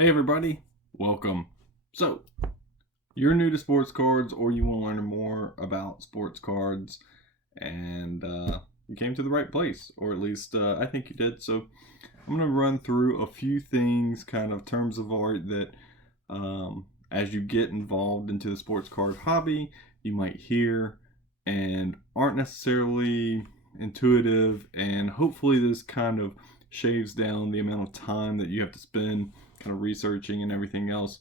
Hey everybody, welcome. So, you're new to sports cards or you want to learn more about sports cards and you came to the right place, or at least I think you did. So, I'm going to run through a few things, kind of terms of art that as you get involved into the sports card hobby, you might hear and aren't necessarily intuitive, and hopefully this kind of shaves down the amount of time that you have to spend kind of researching and everything else.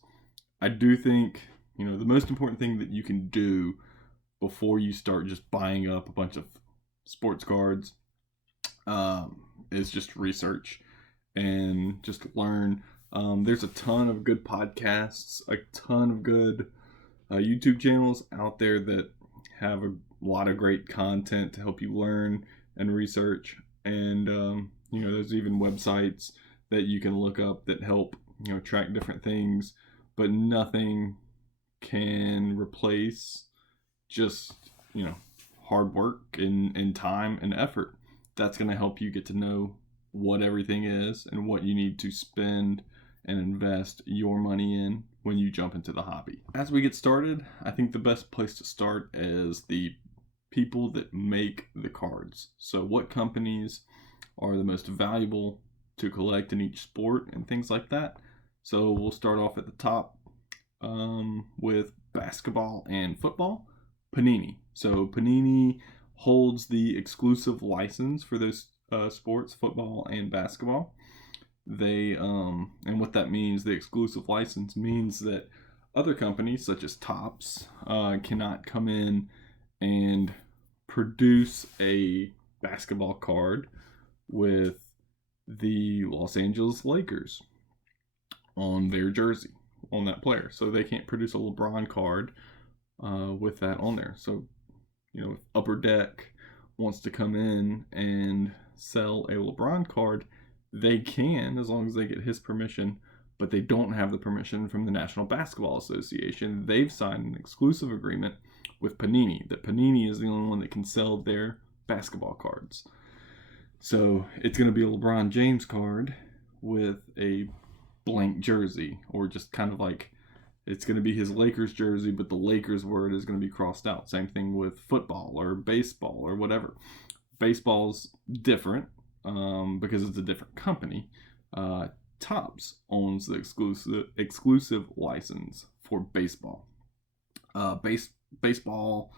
I do think, the most important thing that you can do before you start just buying up a bunch of sports cards is just research and just learn. There's a ton of good podcasts, a ton of good YouTube channels out there that have a lot of great content to help you learn and research. And, there's even websites that you can look up that help, track different things, but nothing can replace just, hard work and time and effort. That's going to help you get to know what everything is and what you need to spend and invest your money in when you jump into the hobby. As we get started, I think the best place to start is the people that make the cards. So what companies are the most valuable to collect in each sport and things like that. So we'll start off at the top with basketball and football. Panini. So Panini holds the exclusive license for those sports, football and basketball. They and what that means, the exclusive license means that other companies such as Topps cannot come in and produce a basketball card with the Los Angeles Lakers on their jersey, on that player. So they can't produce a LeBron card with that on there. So, if Upper Deck wants to come in and sell a LeBron card, they can, as long as they get his permission, but they don't have the permission from the National Basketball Association. They've signed an exclusive agreement with Panini, that Panini is the only one that can sell their basketball cards. So it's going to be a LeBron James card with a blank jersey, or just kind of like it's going to be his Lakers jersey, but the Lakers word is going to be crossed out. Same thing with football or baseball or whatever. Baseball's different because it's a different company. Topps owns the exclusive license for baseball. Baseball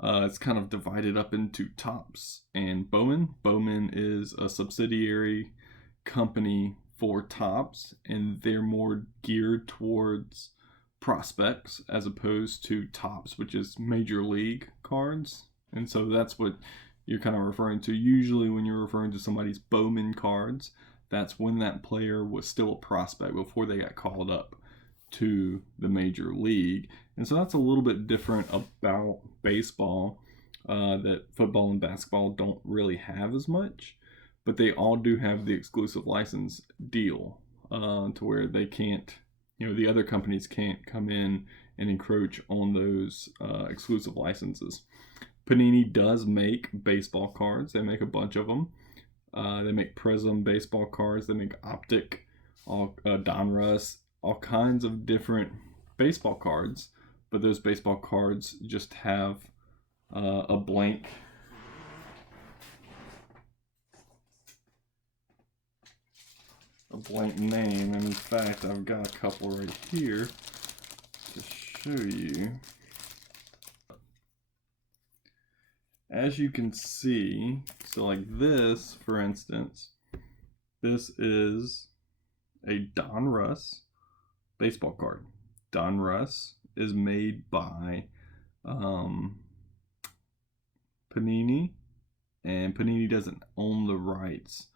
it's kind of divided up into Topps and Bowman. Bowman is a subsidiary company for Topps, and they're more geared towards prospects as opposed to Topps, which is major league cards. And so that's what you're kind of referring to. Usually when you're referring to somebody's Bowman cards, that's when that player was still a prospect before they got called up to the major league. And so that's a little bit different about baseball that football and basketball don't really have as much, but they all do have the exclusive license deal to where they can't, the other companies can't come in and encroach on those exclusive licenses. Panini does make baseball cards. They make a bunch of them. They make Prizm baseball cards. They make Optic, Donruss, all kinds of different baseball cards, but those baseball cards just have a blank name. And in fact, I've got a couple right here to show you. As you can see, so like this, for instance, this is a Donruss baseball card. Donruss is made by Panini, and Panini doesn't own the rights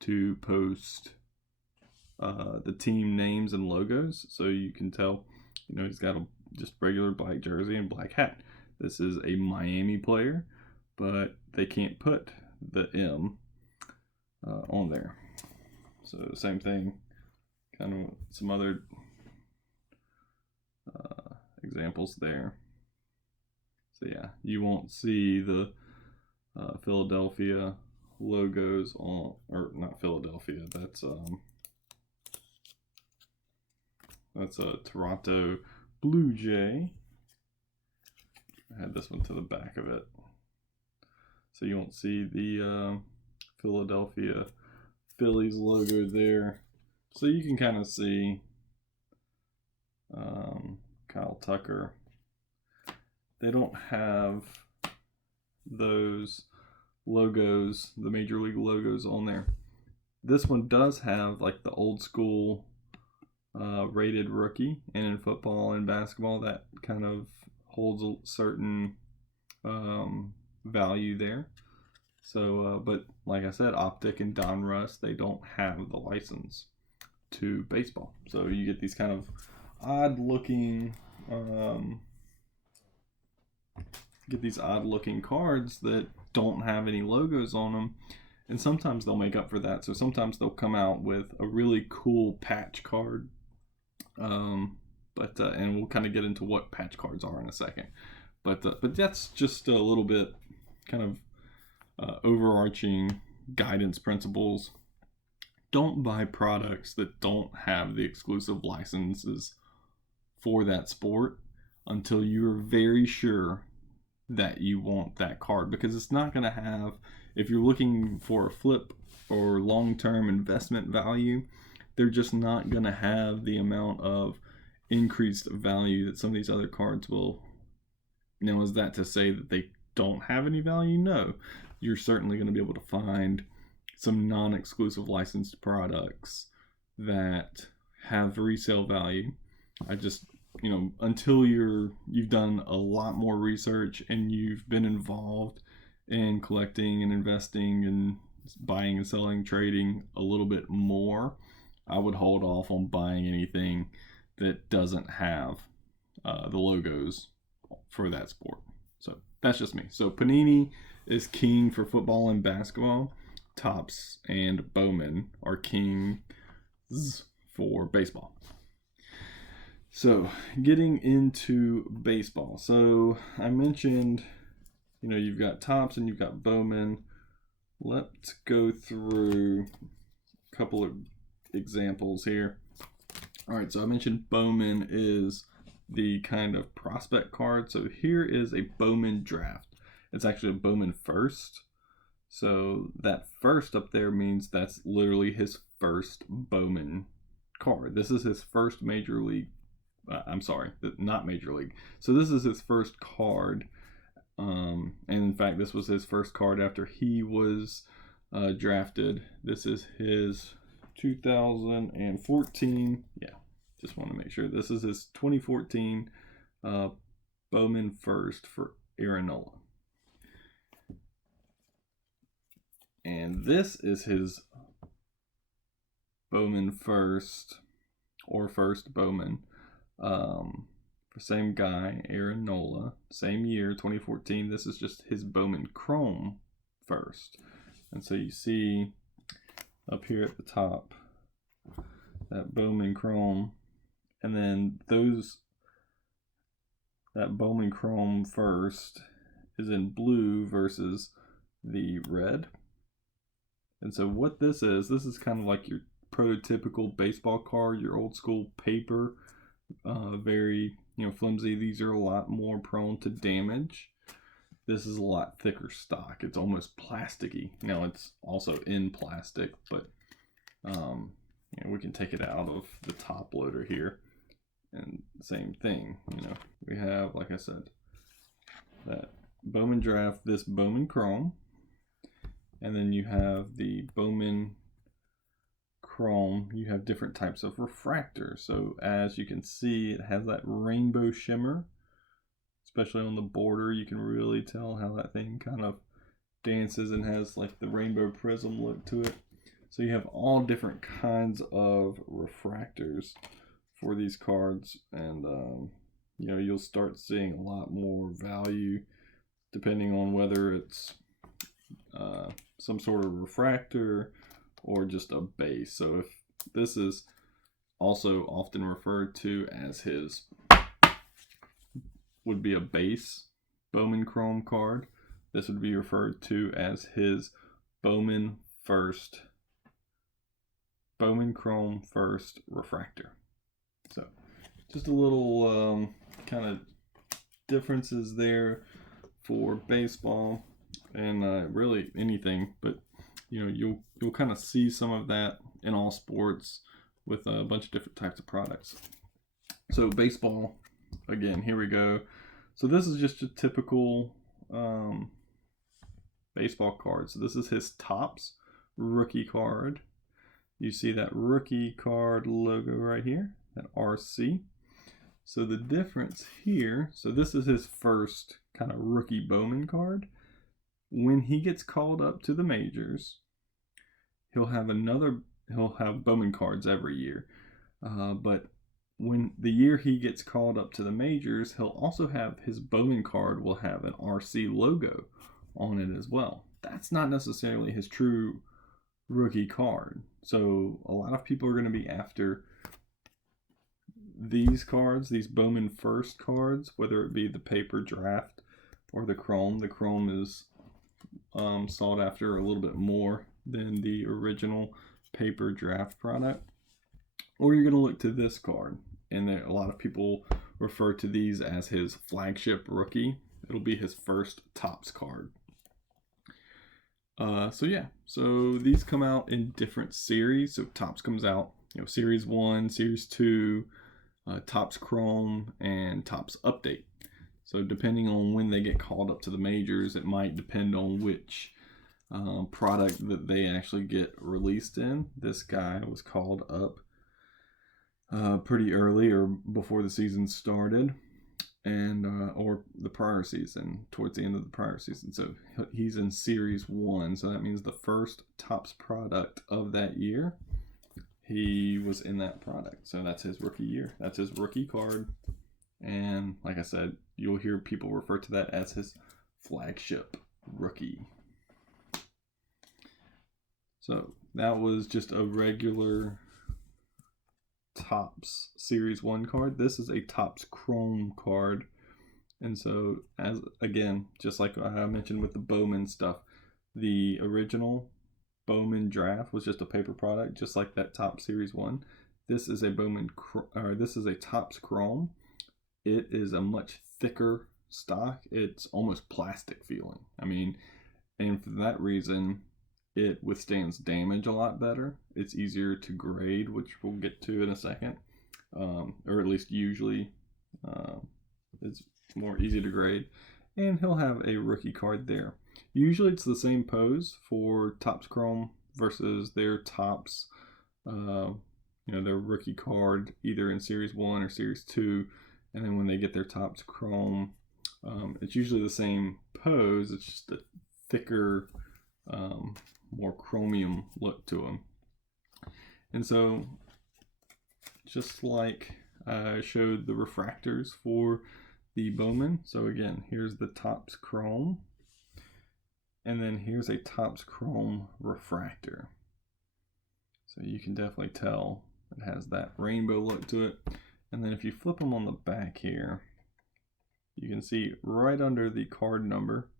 to post the team names and logos, so you can tell, he's got a just regular black jersey and black hat. This is a Miami player, but they can't put the M on there. So same thing, kind of some other examples there. So yeah, you won't see the Philadelphia logos on, or not Philadelphia, that's That's a Toronto Blue Jay. I had this one to the back of it, so you won't see the Philadelphia Phillies logo there. So you can kind of see Kyle Tucker. They don't have those logos, the major league logos on there. This one does have like the old school rated rookie, and in football and basketball that kind of holds a certain value there. So, but like I said, Optic and Donruss, they don't have the license to baseball. So you get these kind of odd looking cards that don't have any logos on them, and sometimes they'll make up for that. So sometimes they'll come out with a really cool patch card, and we'll kind of get into what patch cards are in a second. But that's just a little bit kind of overarching guidance principles. Don't buy products that don't have the exclusive licenses for that sport until you're very sure that you want that card, because it's not going to have, if you're looking for a flip or long-term investment value, they're just not going to have the amount of increased value that some of these other cards will. Now, is that to say that they don't have any value? No. You're certainly going to be able to find some non-exclusive licensed products that have resale value. I just, until you've done a lot more research and you've been involved in collecting and investing and buying and selling, trading a little bit more, I would hold off on buying anything that doesn't have the logos for that sport. So that's just me. So Panini is king for football and basketball. Topps and Bowman are kings for baseball. So getting into baseball. So I mentioned, you've got Topps and you've got Bowman. Let's go through a couple of examples here. All right, so I mentioned Bowman is the kind of prospect card. So here is a Bowman draft. It's actually a Bowman first. So that first up there means that's literally his first Bowman card. This is his first major league. Not major league. So this is his first card. And in fact, this was his first card after he was drafted. This is his 2014. Yeah, just want to make sure. This is his 2014 Bowman first for Aaron Nola. And this is his Bowman first, or first Bowman, for same guy, Aaron Nola, same year, 2014. This is just his Bowman Chrome first. And so you see up here at the top, that Bowman Chrome, and then that Bowman Chrome first is in blue versus the red. And so what this is kind of like your prototypical baseball card, your old school paper, very flimsy. These are a lot more prone to damage. This is a lot thicker stock. It's almost plasticky. Now it's also in plastic, but we can take it out of the top loader here, and same thing. We have, like I said, that Bowman draft, this Bowman Chrome. And then you have the Bowman Chrome. You have different types of refractors. So as you can see, it has that rainbow shimmer, especially on the border. You can really tell how that thing kind of dances and has like the rainbow prism look to it. So you have all different kinds of refractors for these cards, and you'll start seeing a lot more value depending on whether it's some sort of refractor or just a base. So if this is also often referred to as would be a base Bowman Chrome card, this would be referred to as his Bowman Chrome first refractor. So just a little kind of differences there for baseball and really anything, but you'll kind of see some of that in all sports with a bunch of different types of products. So baseball, again, here we go. So this is just a typical baseball card. So this is his Topps rookie card. You see that rookie card logo right here, that RC. So the difference here, so this is his first kind of rookie Bowman card. When he gets called up to the majors, he'll have Bowman cards every year. But when the year he gets called up to the majors, he'll also have his Bowman card will have an RC logo on it as well. That's not necessarily his true rookie card. So a lot of people are going to be after these cards, these Bowman first cards, whether it be the paper draft or the chrome. The chrome is sought after a little bit more than the original paper draft product. Or you're going to look to this card, and a lot of people refer to these as his flagship rookie. It'll be his first Topps card. So these come out in different series. So Topps comes out, Series 1, Series 2, Topps Chrome, and Topps Update. So depending on when they get called up to the majors, it might depend on which product that they actually get released in. This guy was called up pretty early or before the season started, and or the prior season, towards the end of the prior season. So he's in Series 1, so that means the first Topps product of that year, he was in that product. So that's his rookie year. That's his rookie card. And like I said, you'll hear people refer to that as his flagship rookie. So that was just a regular Topps Series 1 card. This is a Topps Chrome card. And so, as again, just like I mentioned with the Bowman stuff, the original Bowman draft was just a paper product, just like that Topps Series 1. This is a this is a Topps Chrome. It is a much thicker stock. It's almost plastic feeling. And for that reason, it withstands damage a lot better. It's easier to grade, which we'll get to in a second, or at least usually it's more easy to grade. And he'll have a rookie card there. Usually it's the same pose for Topps Chrome versus their Topps, their rookie card, either in Series 1 or Series 2. And then when they get their Topps Chrome, it's usually the same pose. It's just a thicker, more chromium look to them. And so, just like I showed the refractors for the Bowman. So again, here's the Topps Chrome. And then here's a Topps Chrome refractor. So you can definitely tell it has that rainbow look to it. And then if you flip them on the back here, you can see right under the card number,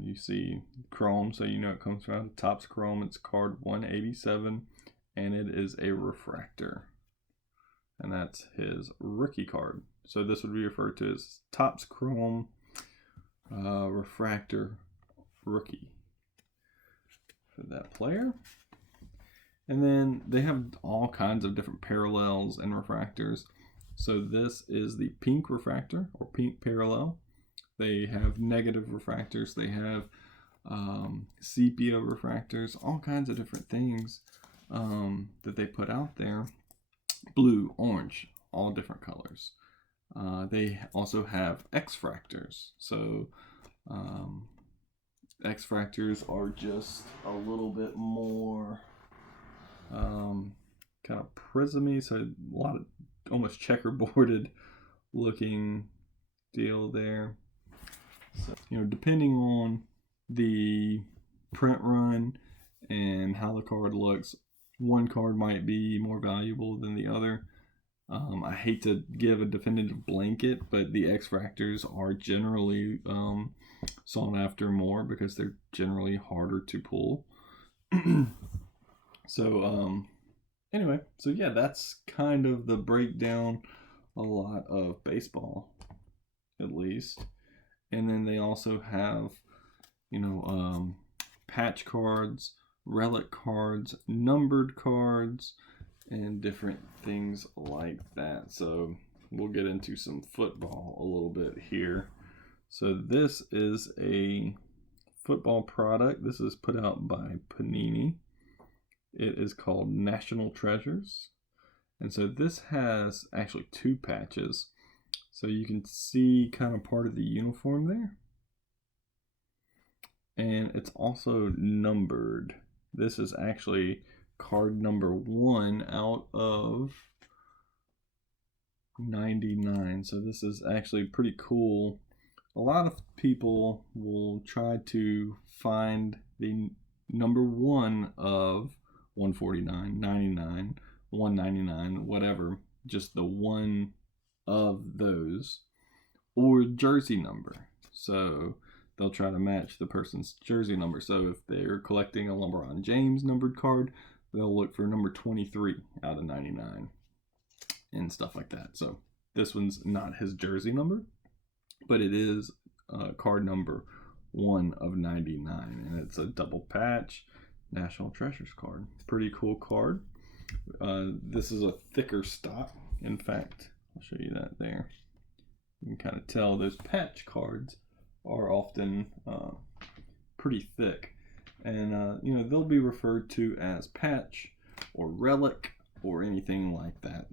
you see Chrome, so it comes from Topps Chrome. It's card 187, and it is a refractor. And that's his rookie card. So this would be referred to as Topps Chrome refractor rookie for that player. And then they have all kinds of different parallels and refractors. So this is the pink refractor or pink parallel. They have negative refractors. They have sepia refractors, all kinds of different things that they put out there. Blue, orange, all different colors. They also have X-fractors. So X-fractors are just a little bit more kind of prismy, so a lot of almost checkerboarded looking deal there. So, depending on the print run and how the card looks, one card might be more valuable than the other. I hate to give a definitive blanket, but the X-fractors are generally sought after more because they're generally harder to pull. So, anyway, so yeah, that's kind of the breakdown a lot of baseball, at least. And then they also have, patch cards, relic cards, numbered cards, and different things like that. So we'll get into some football a little bit here. So this is a football product. This is put out by Panini. It is called National Treasures. And so this has actually 2 patches. So you can see kind of part of the uniform there. And it's also numbered. This is actually card number 1 out of 99. So this is actually pretty cool. A lot of people will try to find the number 1 of 149, 99, 199, whatever, just the one of those, or jersey number. So they'll try to match the person's jersey number. So if they're collecting a LeBron James numbered card, they'll look for number 23 out of 99 and stuff like that. So this one's not his jersey number, but it is card number 1 of 99, and it's a double patch National Treasures card. Pretty cool card. This is a thicker stock. In fact, I'll show you that there. You can kind of tell those patch cards are often pretty thick, and they'll be referred to as patch or relic or anything like that.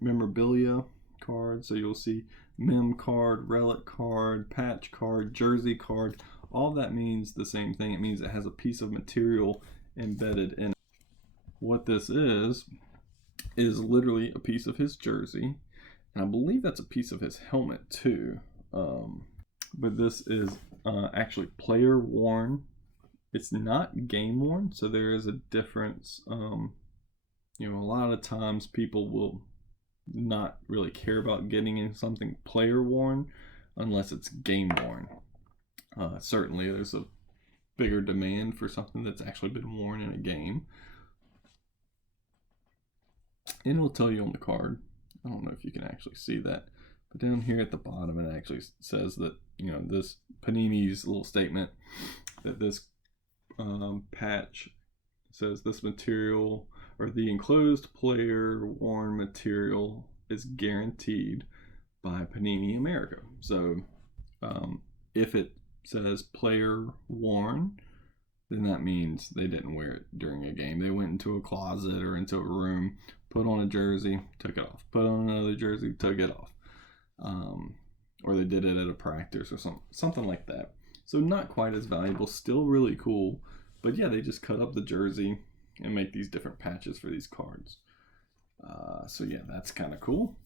Memorabilia cards, so you'll see mem card, relic card, patch card, jersey card. All that means the same thing. It means it has a piece of material embedded in it. What this is literally a piece of his jersey, and I believe that's a piece of his helmet too. But this is actually player worn. It's not game worn, so there is a difference. A lot of times people will not really care about getting in something player worn unless it's game worn. Certainly there's a bigger demand for something that's actually been worn in a game. And it'll tell you on the card. I don't know if you can actually see that, but down here at the bottom it actually says that, this Panini's little statement that this patch says this material, or the enclosed player worn material, is guaranteed by Panini America. So if it says player worn, then that means they didn't wear it during a game. They went into a closet or into a room, put on a jersey, took it off, put on another jersey, took it off, or they did it at a practice or something like that. So not quite as valuable, still really cool, but yeah, they just cut up the jersey and make these different patches for these cards. So yeah, that's kind of cool.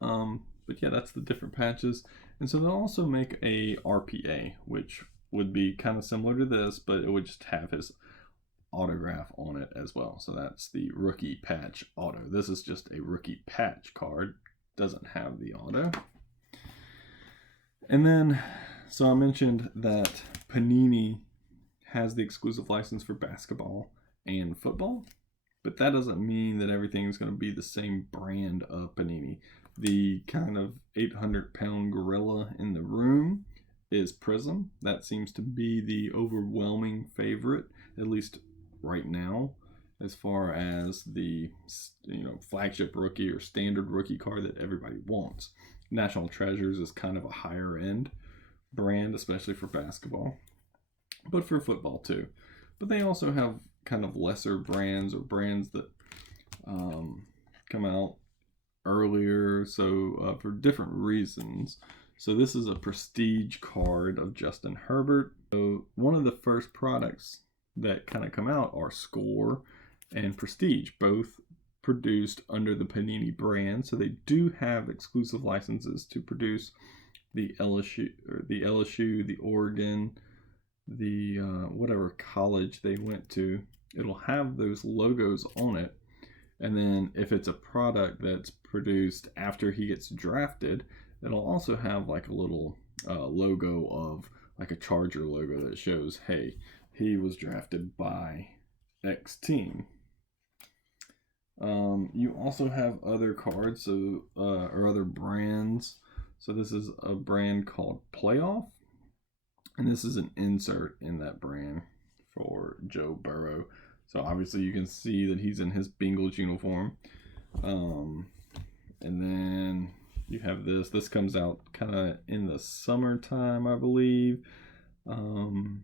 But yeah, that's the different patches. And so they'll also make a RPA, which would be kind of similar to this, but it would just have his autograph on it as well. So that's the rookie patch auto. This is just a rookie patch card, doesn't have the auto. And then, so I mentioned that Panini has the exclusive license for basketball and football, but that doesn't mean that everything is going to be the same brand of Panini. The kind of 800-pound gorilla in the room is Prizm. That seems to be the overwhelming favorite, at least right now, as far as the flagship rookie or standard rookie card that everybody wants. National Treasures is kind of a higher end brand, especially for basketball, but for football too. But they also have kind of lesser brands, or brands that come out earlier, so for different reasons. So this is a prestige card of Justin Herbert. So one of the first products that kind of come out are Score and Prestige, both produced under the Panini brand. So they do have exclusive licenses to produce the LSU, the Oregon, the whatever college they went to. It'll have those logos on it. And then if it's a product that's produced after he gets drafted, it'll also have like a little logo of like a Charger logo that shows, hey, he was drafted by X team. You also have other cards, so or other brands. So this is a brand called Playoff, and this is an insert in that brand for Joe Burrow. So obviously you can see that he's in his Bengals uniform. And then you have this. This comes out kind of in the summertime, I believe. And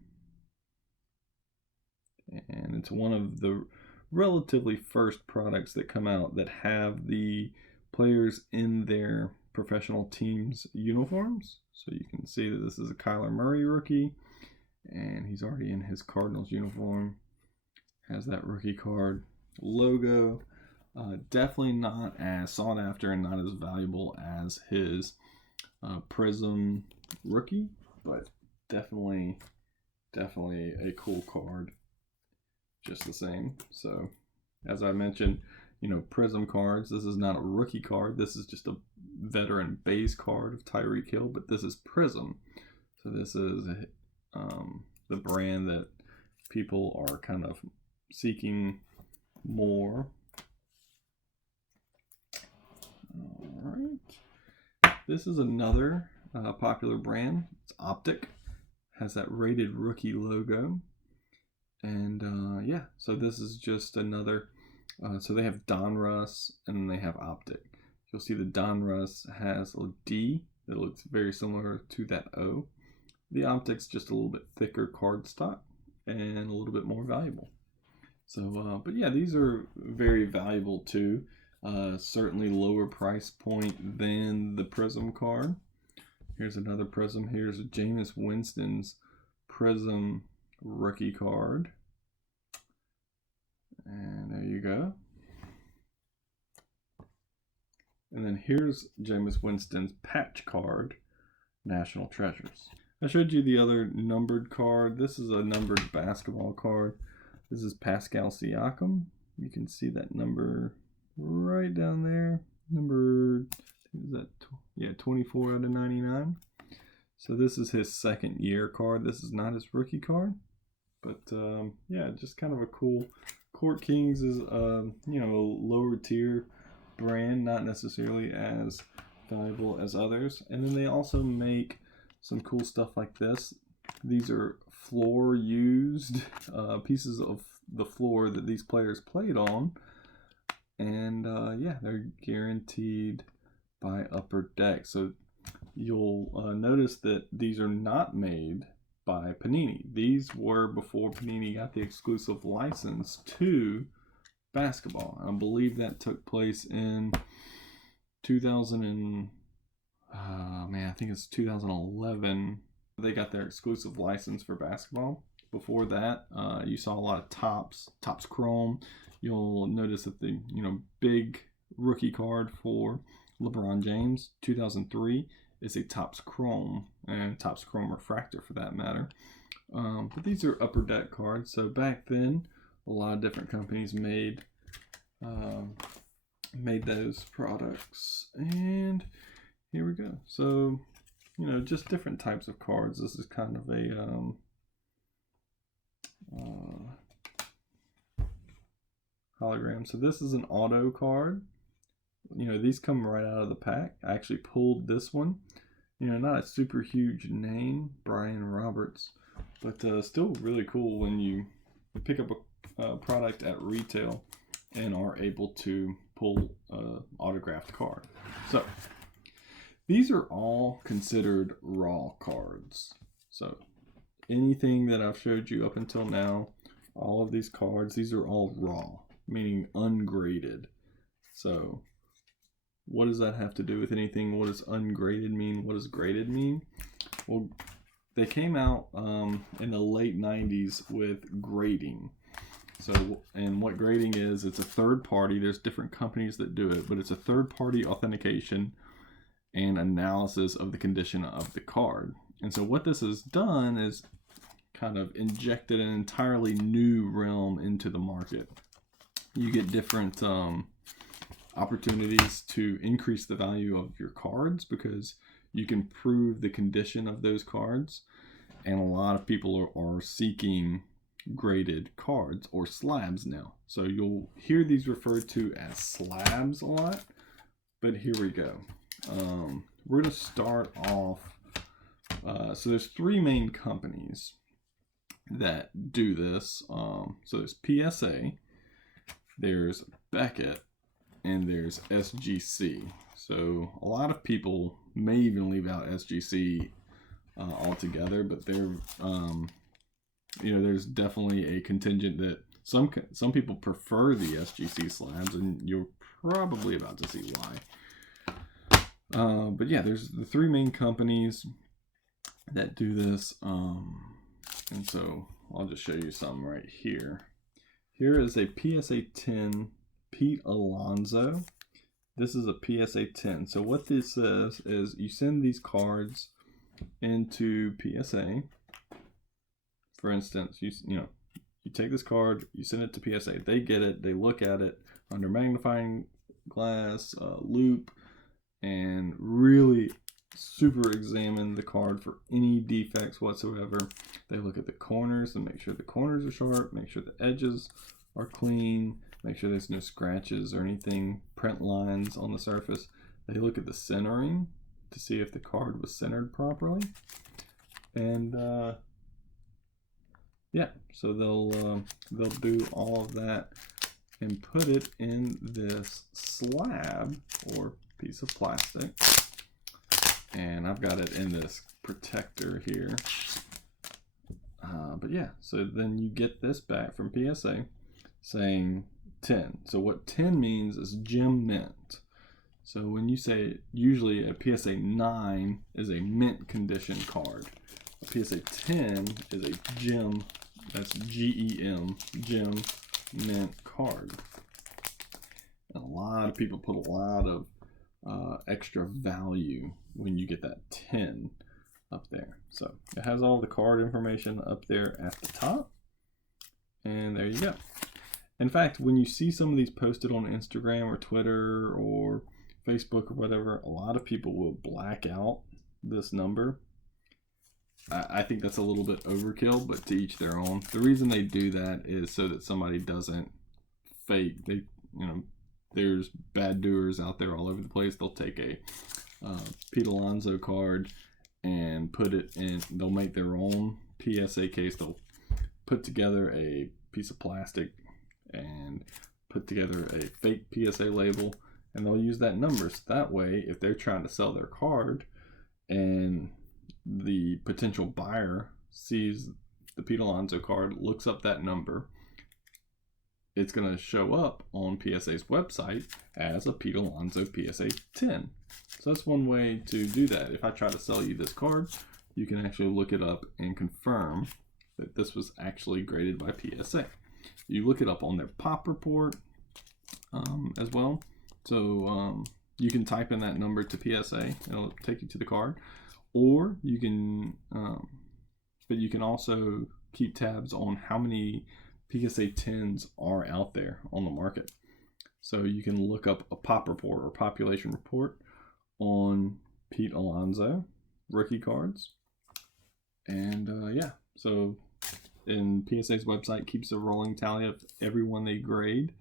it's one of the relatively first products that come out that have the players in their professional teams uniforms. So you can see that this is a Kyler Murray rookie, and he's already in his Cardinals uniform. Has that rookie card logo. Definitely not as sought after and not as valuable as his Prizm rookie, but definitely a cool card just the same. So as I mentioned, Prizm cards, this is not a rookie card. This is just a veteran base card of Tyreek Hill, but this is Prizm. So this is the brand that people are kind of seeking more. All right. This is another popular brand. It's Optic. Has that rated rookie logo. And yeah, so this is just another. So they have Donruss and then they have Optic. You'll see the Donruss has a D that looks very similar to that O. The Optic's just a little bit thicker cardstock and a little bit more valuable. So, but yeah, these are very valuable too. Certainly lower price point than the Prizm card. Here's another Prizm. Here's Jameis Winston's Prizm rookie card. And there you go. And then here's Jameis Winston's patch card, National Treasures. I showed you the other numbered card. This is a numbered basketball card. This is Pascal Siakam. You can see that number right down there. Number, is that, yeah, 24 out of 99. So this is his second year card. This is not his rookie card. But yeah, just kind of a cool. Court Kings is a lower tier brand, not necessarily as valuable as others. And then they also make some cool stuff like this. These are floor used pieces of the floor that these players played on. And yeah, they're guaranteed by Upper Deck. So you'll notice that these are not made by Panini. These were before Panini got the exclusive license to basketball. I believe that took place in 2000 and I think it's 2011. They got their exclusive license for basketball. Before that, you saw a lot of Topps Chrome. You'll notice that the big rookie card for LeBron James 2003 is a Topps Chrome and Topps Chrome Refractor for that matter. But these are Upper Deck cards. So back then, a lot of different companies made those products. And here we go. So, just different types of cards. This is kind of a hologram. So this is an auto card. These come right out of the pack. I actually pulled this one. Not a super huge name, Brian Roberts, but still really cool when you pick up a product at retail and are able to pull an autographed card. So these are all considered raw cards. So anything that I've showed you up until now, all of these cards, these are all raw, meaning ungraded. So what does that have to do with anything? What does ungraded mean? What does graded mean? Well, they came out in the late 90s with grading. So, and what grading is, it's a third party. There's different companies that do it, but it's a third party authentication and analysis of the condition of the card. And so what this has done is kind of injected an entirely new realm into the market. You get different opportunities to increase the value of your cards because you can prove the condition of those cards, and a lot of people are seeking graded cards or slabs now. So you'll hear these referred to as slabs a lot, but here we go. We're going to start off. So there's three main companies that do this. So there's PSA, there's Beckett, and there's SGC. So a lot of people may even leave out SGC altogether, but they're there's definitely a contingent that some people prefer the SGC slabs, and you're probably about to see why. But yeah, there's the three main companies that do this, and so I'll just show you some right here. Here is a PSA 10 Pete Alonso. This is a PSA 10. So what this says is you send these cards into PSA. For instance, you take this card, you send it to PSA. They get it, they look at it under magnifying glass, loop, and really super examine the card for any defects whatsoever. They look at the corners and make sure the corners are sharp, make sure the edges are clean, make sure there's no scratches or anything, print lines on the surface. They look at the centering to see if the card was centered properly. And yeah, so they'll do all of that and put it in this slab or piece of plastic. And I've got it in this protector here. But yeah, so then you get this back from PSA saying 10. So what 10 means is gem mint. So when you say, usually a PSA 9 is a mint condition card. A PSA 10 is a gem, that's G-E-M, gem mint card. And a lot of people put a lot of extra value when you get that 10 up there. So it has all the card information up there at the top. And there you go. In fact, when you see some of these posted on Instagram or Twitter or Facebook or whatever, a lot of people will black out this number. I think that's a little bit overkill, but to each their own. The reason they do that is so that somebody doesn't fake. There's bad doers out there all over the place. They'll take a Pete Alonso card and put it in. They'll make their own PSA case. They'll put together a piece of plastic and put together a fake PSA label, and they'll use that number. So that way, if they're trying to sell their card and the potential buyer sees the Pete Alonso card, looks up that number, it's going to show up on PSA's website as a Pete Alonso PSA 10. So that's one way to do that. If I try to sell you this card, you can actually look it up and confirm that this was actually graded by PSA. You look it up on their pop report as well. So you can type in that number to PSA, it'll take you to the card. Or you can, but you can also keep tabs on how many PSA 10s are out there on the market. So you can look up a pop report or population report on Pete Alonso rookie cards. And yeah, so in PSA's website keeps a rolling tally of everyone they grade.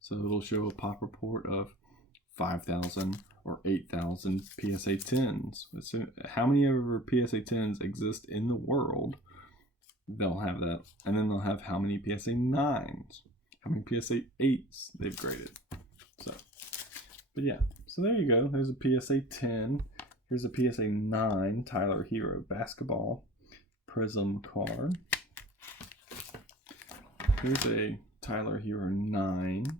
So it'll show a pop report of 5,000 or 8,000 PSA 10s. So how many ever PSA 10s exist in the world, they'll have that. And then they'll have how many PSA 9s, how many PSA 8s they've graded. So, but yeah, so there you go. There's a PSA 10. Here's a PSA 9 Tyler Hero basketball Prizm card. Here's a Tyler Hero 9,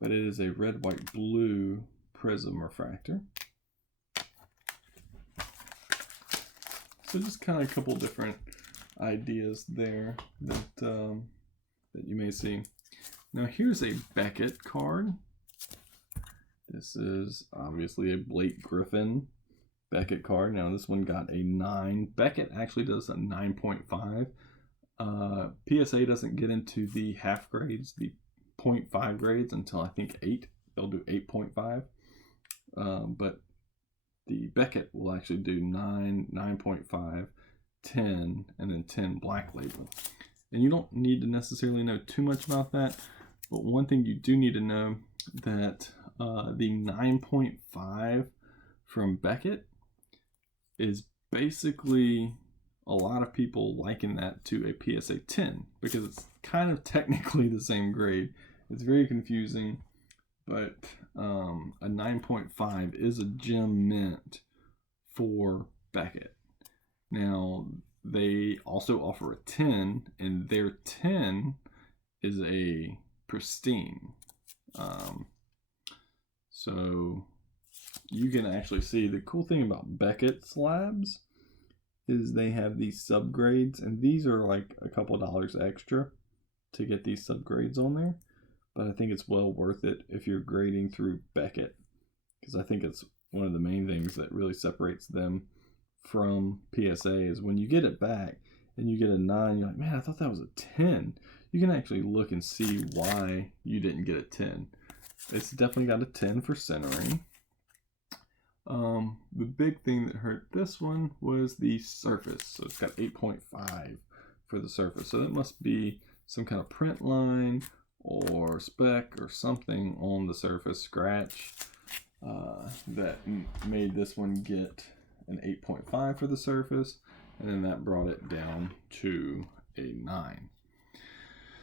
but it is a red, white, blue Prizm refractor. So just kind of a couple different ideas there that that you may see. Now here's a Beckett card. This is obviously a Blake Griffin Beckett card. Now this one got a 9. Beckett actually does a 9.5. PSA doesn't get into the half grades, the 0.5 grades, until I think 8. They'll do 8.5. But the Beckett will actually do 9, 9.5, 10, and then 10 black label. And you don't need to necessarily know too much about that, but one thing you do need to know that the 9.5 from Beckett is basically a lot of people liken that to a PSA 10 because it's kind of technically the same grade. It's very confusing, but a 9.5 is a gem mint for Beckett. Now, they also offer a 10, and their 10 is a pristine. So you can actually see the cool thing about Beckett slabs is they have these subgrades, and these are like a couple dollars extra to get these subgrades on there. But I think it's well worth it if you're grading through Beckett, because I think it's one of the main things that really separates them from PSA is when you get it back and you get a 9, you're like, man, I thought that was a 10. You can actually look and see why you didn't get a 10. It's definitely got a 10 for centering. The big thing that hurt this one was the surface. So it's got 8.5 for the surface. So that must be some kind of print line or speck or something on the surface scratch that made this one get an 8.5 for the surface, and then that brought it down to a 9.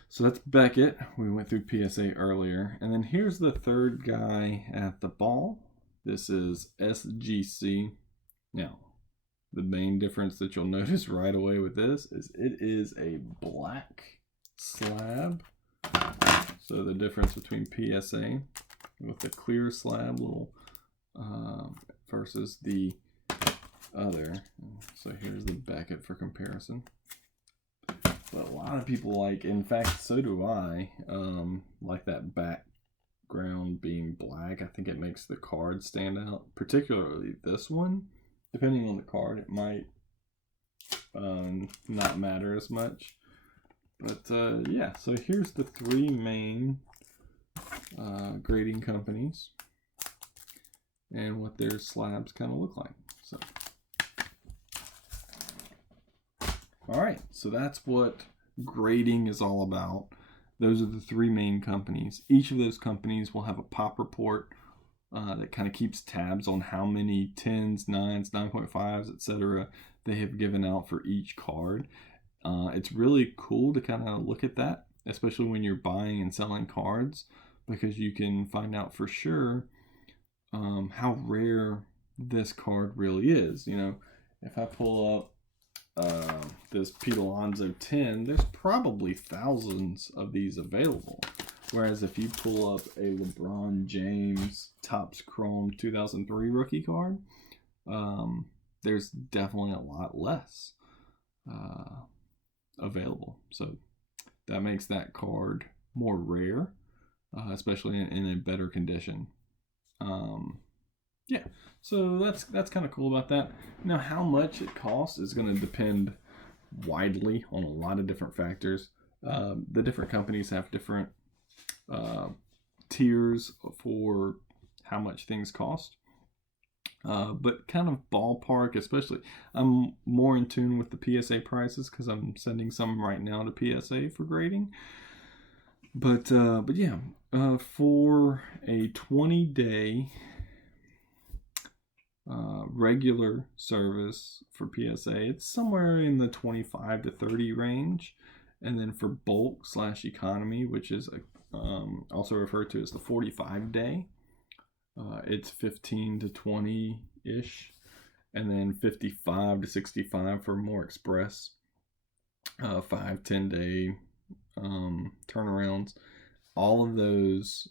So that's Beckett. We went through PSA earlier. And then here's the third guy at the ball. This is SGC. Now, the main difference that you'll notice right away with this is it is a black slab. So the difference between PSA with the clear slab little versus the other. So here's the Beckett for comparison. But a lot of people like, in fact, so do I, like that background being black. I think it makes the card stand out, particularly this one. Depending on the card, it might not matter as much. But yeah, so here's the three main grading companies and what their slabs kind of look like. So, all right, so that's what grading is all about. Those are the three main companies. Each of those companies will have a pop report that kind of keeps tabs on how many 10s, 9s, 9.5s, etc. they have given out for each card. It's really cool to kind of look at that, especially when you're buying and selling cards, because you can find out for sure how rare this card really is. You know, if I pull up this Pete Alonso 10, there's probably thousands of these available. Whereas if you pull up a LeBron James Topps Chrome 2003 rookie card, there's definitely a lot less available. So that makes that card more rare, especially in a better condition. Yeah, so that's kind of cool about that. Now, how much it costs is going to depend widely on a lot of different factors. The different companies have different tiers for how much things cost. But kind of ballpark, especially, I'm more in tune with the PSA prices because I'm sending some right now to PSA for grading. But yeah, for a 20-day regular service for PSA, it's somewhere in the 25 to 30 range. And then for bulk / economy, which is also referred to as the 45-day, it's 15 to 20-ish. And then 55 to 65 for more express, 5-10 day turnarounds. All of those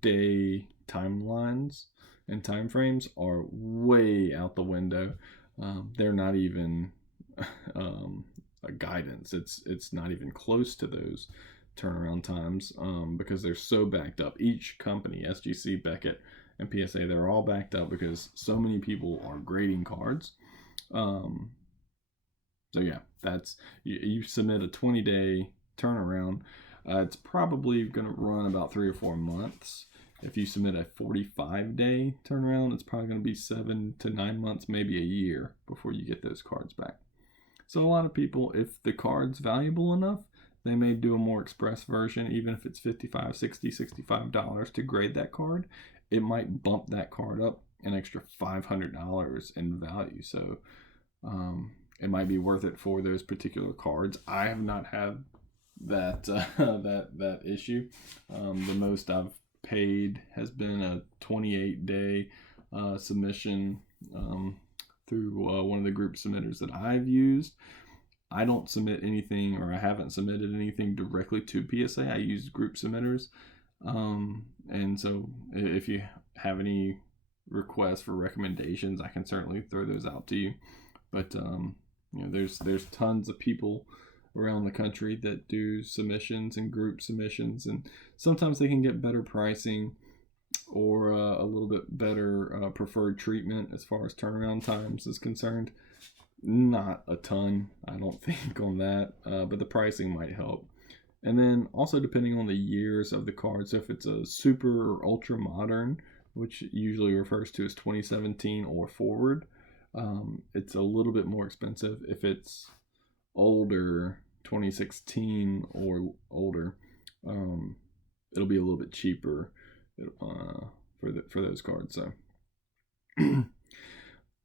day timelines and time frames are way out the window. They're not even a guidance. It's not even close to those turnaround times because they're so backed up. Each company, SGC, Beckett, and PSA, they're all backed up because so many people are grading cards. So yeah, that's you submit a 20-day turnaround. It's probably going to run about 3 or 4 months. If you submit a 45-day turnaround, it's probably going to be 7 to 9 months, maybe a year before you get those cards back. So a lot of people, if the card's valuable enough, they may do a more express version, even if it's $55, $60, $65 to grade that card. It might bump that card up an extra $500 in value. So it might be worth it for those particular cards. I have not had that that issue. The most I've paid has been a 28-day submission through one of the group submitters that I've used. I don't submit anything, or I haven't submitted anything directly to PSA. I use group submitters. And so if you have any requests for recommendations, I can certainly throw those out to you. But there's tons of people around the country that do submissions and group submissions, and sometimes they can get better pricing or a little bit better preferred treatment as far as turnaround times is concerned. Not a ton, I don't think, on that, but the pricing might help. And then also depending on the years of the card, so if it's a super or ultra modern, which usually refers to as 2017 or forward, it's a little bit more expensive. If it's older, 2016 or older, it'll be a little bit cheaper for those cards. So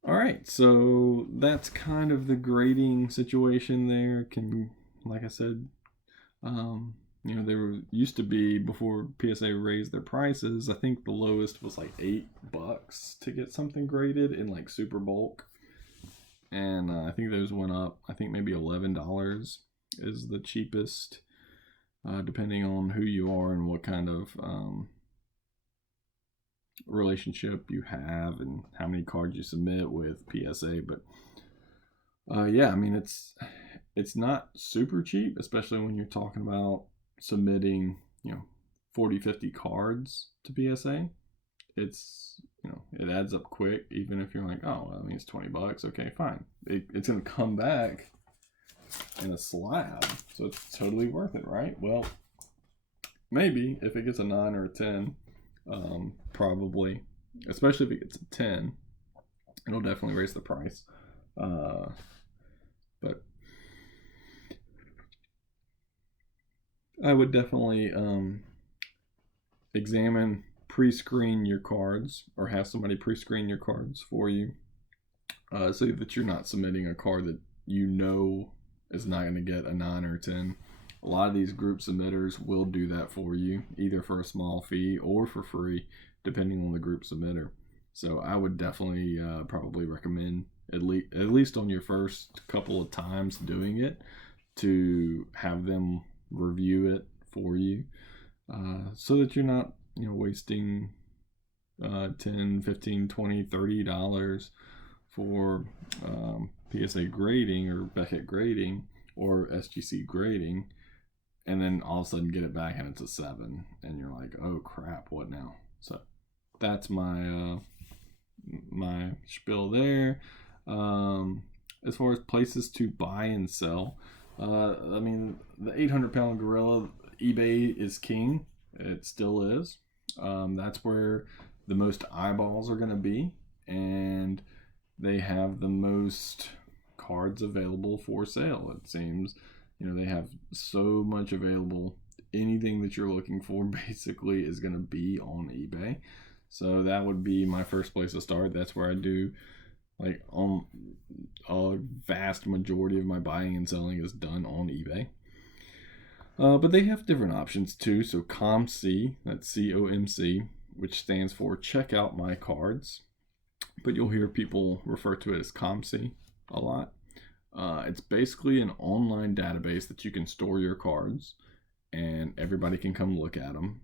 all right, so that's kind of the grading situation there. Like I said, there used to be, before PSA raised their prices, I think the lowest was like $8 to get something graded in like super bulk, and I think those went up. I think maybe $11 is the cheapest, depending on who you are and what kind of relationship you have and how many cards you submit with PSA. But yeah, I mean, it's not super cheap, especially when you're talking about submitting 40, 50 cards to PSA. It's it adds up quick, even if you're like, oh, I mean, it's $20. Okay, fine. It's gonna come back in a slab, so it's totally worth it, right? Well, maybe if it gets a 9 or a 10. Probably, especially if it gets a 10, it'll definitely raise the price. But I would definitely examine, pre-screen your cards, or have somebody pre-screen your cards for you, so that you're not submitting a card that is not going to get a 9 or a 10. A lot of these group submitters will do that for you, either for a small fee or for free, depending on the group submitter. So I would definitely probably recommend, at least on your first couple of times doing it, to have them review it for you, so that you're not wasting $10, $15, $20, $30 for PSA grading or Beckett grading or SGC grading, and then all of a sudden get it back and it's a 7, and you're like, oh crap, what now? So that's my my spiel there. As far as places to buy and sell, I mean, the 800-pound gorilla, eBay is king. It still is. That's where the most eyeballs are going to be, and they have the most cards available for sale, it seems. They have so much available. Anything that you're looking for basically is going to be on eBay. So that would be my first place to start. That's where I do, like, a vast majority of my buying and selling is done on eBay. But they have different options too. So COMC, that's COMC, which stands for Check Out My Cards. But you'll hear people refer to it as COMC a lot. It's basically an online database that you can store your cards, and everybody can come look at them.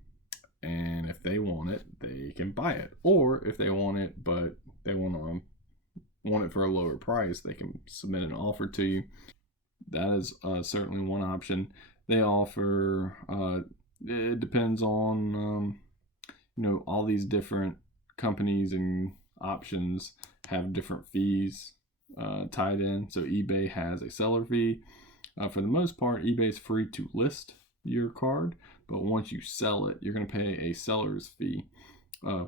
And if they want it, they can buy it. Or if they want it, but they want it for a lower price, they can submit an offer to you. That is certainly one option. They offer, it depends on, all these different companies and options have different fees tied in. So eBay has a seller fee. For the most part, eBay is free to list your card, but once you sell it, you're going to pay a seller's fee,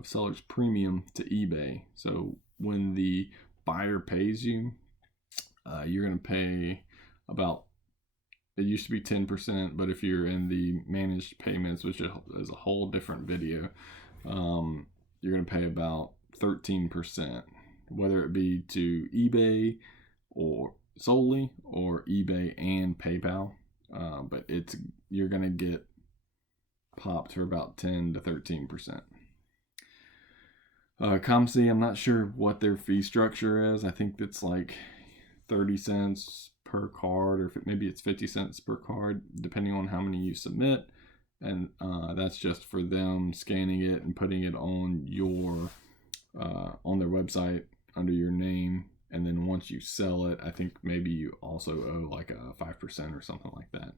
seller's premium to eBay. So when the buyer pays you, you're going to pay about it used to be 10%, but if you're in the managed payments, which is a whole different video, you're going to pay about 13%, whether it be to eBay or solely, or eBay and PayPal. But you're going to get popped for about 10 to 13%. ComC, I'm not sure what their fee structure is. I think it's like 30 cents per card, or maybe it's 50 cents per card, depending on how many you submit. And that's just for them scanning it and putting it on on their website under your name. And then once you sell it, I think maybe you also owe like a 5% or something like that.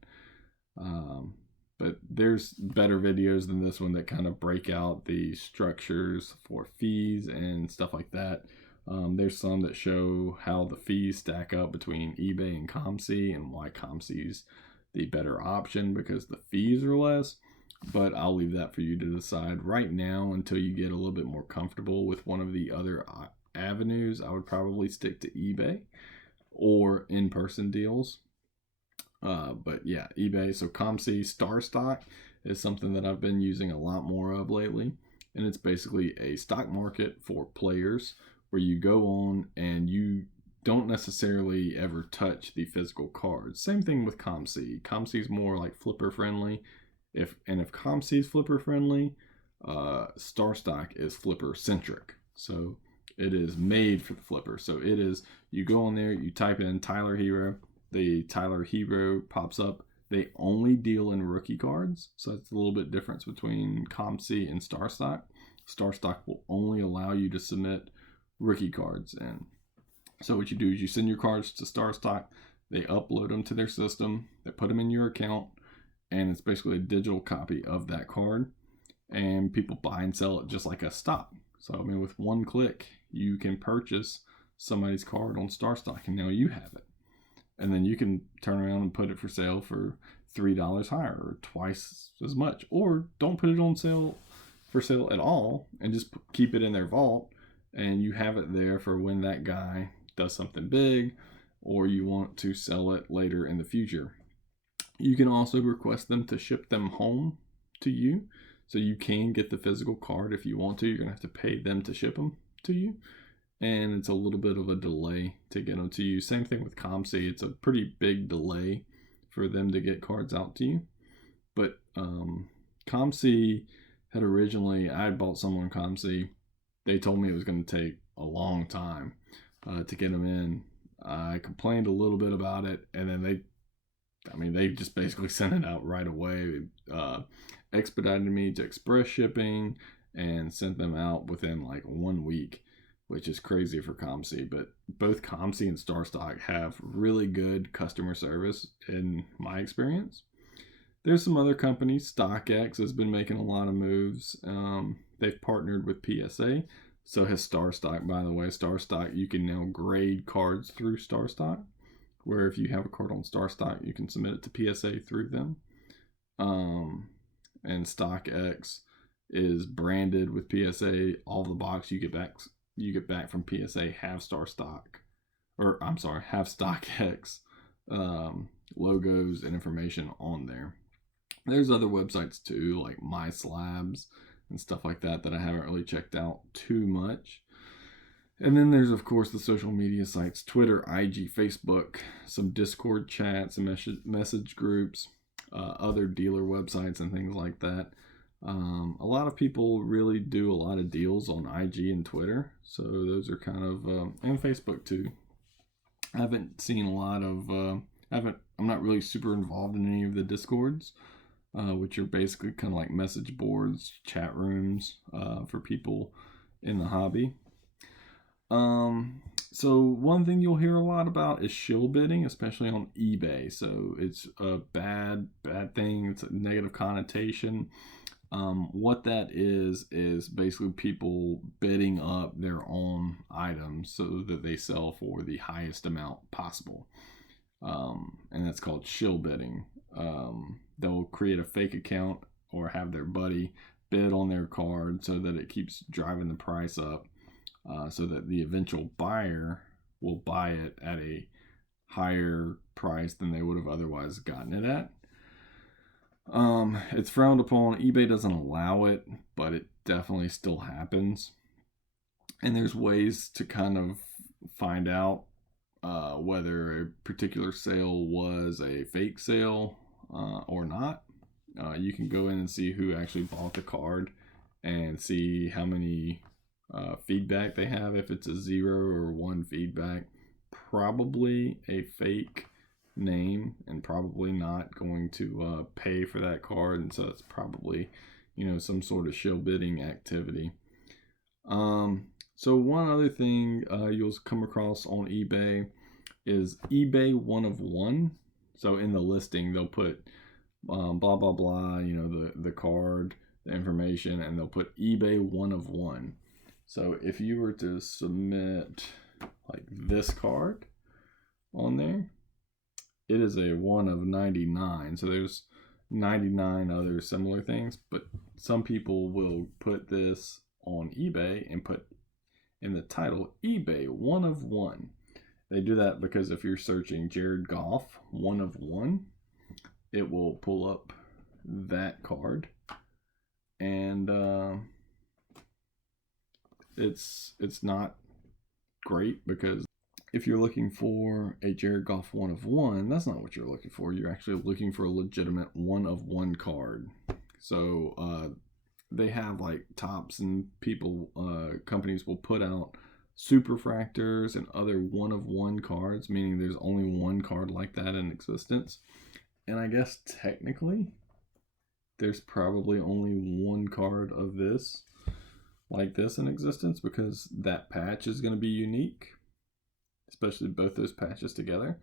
But there's better videos than this one that kind of break out the structures for fees and stuff like that. There's some that show how the fees stack up between eBay and ComC, and why ComC's the better option because the fees are less. But I'll leave that for you to decide right now until you get a little bit more comfortable with one of the other avenues. I would probably stick to eBay or in-person deals. But yeah, eBay. So ComC Star Stock is something that I've been using a lot more of lately. And it's basically a stock market for players where you go on and you don't necessarily ever touch the physical cards. Same thing with ComC. ComC is more like flipper friendly. If ComC is flipper friendly, Star Stock is flipper centric. So it is made for the flipper. So it is, you go on there, you type in Tyler Hero, the Tyler Hero pops up. They only deal in rookie cards, so that's a little bit difference between ComC and Star Stock. Star Stock will only allow you to submit rookie cards, and so what you do is you send your cards to Star Stock. They upload them to their system. They put them in your account, and it's basically a digital copy of that card. And people buy and sell it just like a stock. So I mean, with one click, you can purchase somebody's card on Star Stock, and now you have it. And then you can turn around and put it for sale for $3 higher, or twice as much. Or don't put it on sale for sale at all and just keep it in their vault, and you have it there for when that guy does something big, or you want to sell it later in the future. You can also request them to ship them home to you. So you can get the physical card if you want to. You're going to have to pay them to ship them to you. And it's a little bit of a delay to get them to you. Same thing with ComC. It's a pretty big delay for them to get cards out to you. But ComC had originally, I bought some on ComC. They told me it was going to take a long time to get them in. I complained a little bit about it, and then they just basically sent it out right away. Expedited me to express shipping and sent them out within like 1 week, which is crazy for ComC. But both ComC and Star Stock have really good customer service in my experience. There's some other companies. StockX has been making a lot of moves. They've partnered with PSA. So has Star Stock, by the way. Star Stock, you can now grade cards through Star Stock, where if you have a card on Star Stock, you can submit it to PSA through them. And StockX is branded with PSA. All the box you get back from PSA have Star Stock, have StockX logos and information on there. There's other websites too, like My Slabs and stuff like that I haven't really checked out too much. And then there's, of course, the social media sites, Twitter, IG, Facebook, some Discord chats and message groups, other dealer websites and things like that. A lot of people really do a lot of deals on IG and Twitter. So those are kind of, and Facebook too. I haven't seen a lot of, I'm not really super involved in any of the Discords, which are basically kind of like message boards, chat rooms, for people in the hobby. So one thing you'll hear a lot about is shill bidding, especially on eBay. So it's a bad thing. It's a negative connotation. What that is basically people bidding up their own items so that they sell for the highest amount possible. And that's called shill bidding. They'll create a fake account or have their buddy bid on their card so that it keeps driving the price up, so that the eventual buyer will buy it at a higher price than they would have otherwise gotten it at. It's frowned upon. eBay doesn't allow it, but it definitely still happens. And there's ways to kind of find out whether a particular sale was a fake sale or not. You can go in and see who actually bought the card and see how many feedback they have. If it's a 0 or 1 feedback, probably a fake name and probably not going to pay for that card, and so it's probably, you know, some sort of shill bidding activity. So one other thing you'll come across on eBay is eBay 1 of 1. So in the listing they'll put blah blah blah, you know, the card, the information, and they'll put eBay 1 of 1. So if you were to submit like this card on there, it is a 1 of 99. So there's 99 other similar things, but some people will put this on eBay and put in the title eBay 1 of 1. They do that because if you're searching Jared Goff 1 of 1, it will pull up that card, and it's not great, because if you're looking for a Jared Goff 1 of 1, that's not what you're looking for. You're actually looking for a legitimate 1 of 1 card. So they have like Tops, and companies will put out superfractors and other 1 of 1 cards, meaning there's only one card like that in existence. And I guess technically there's probably only one card of this like this in existence, because that patch is going to be unique, especially both those patches together.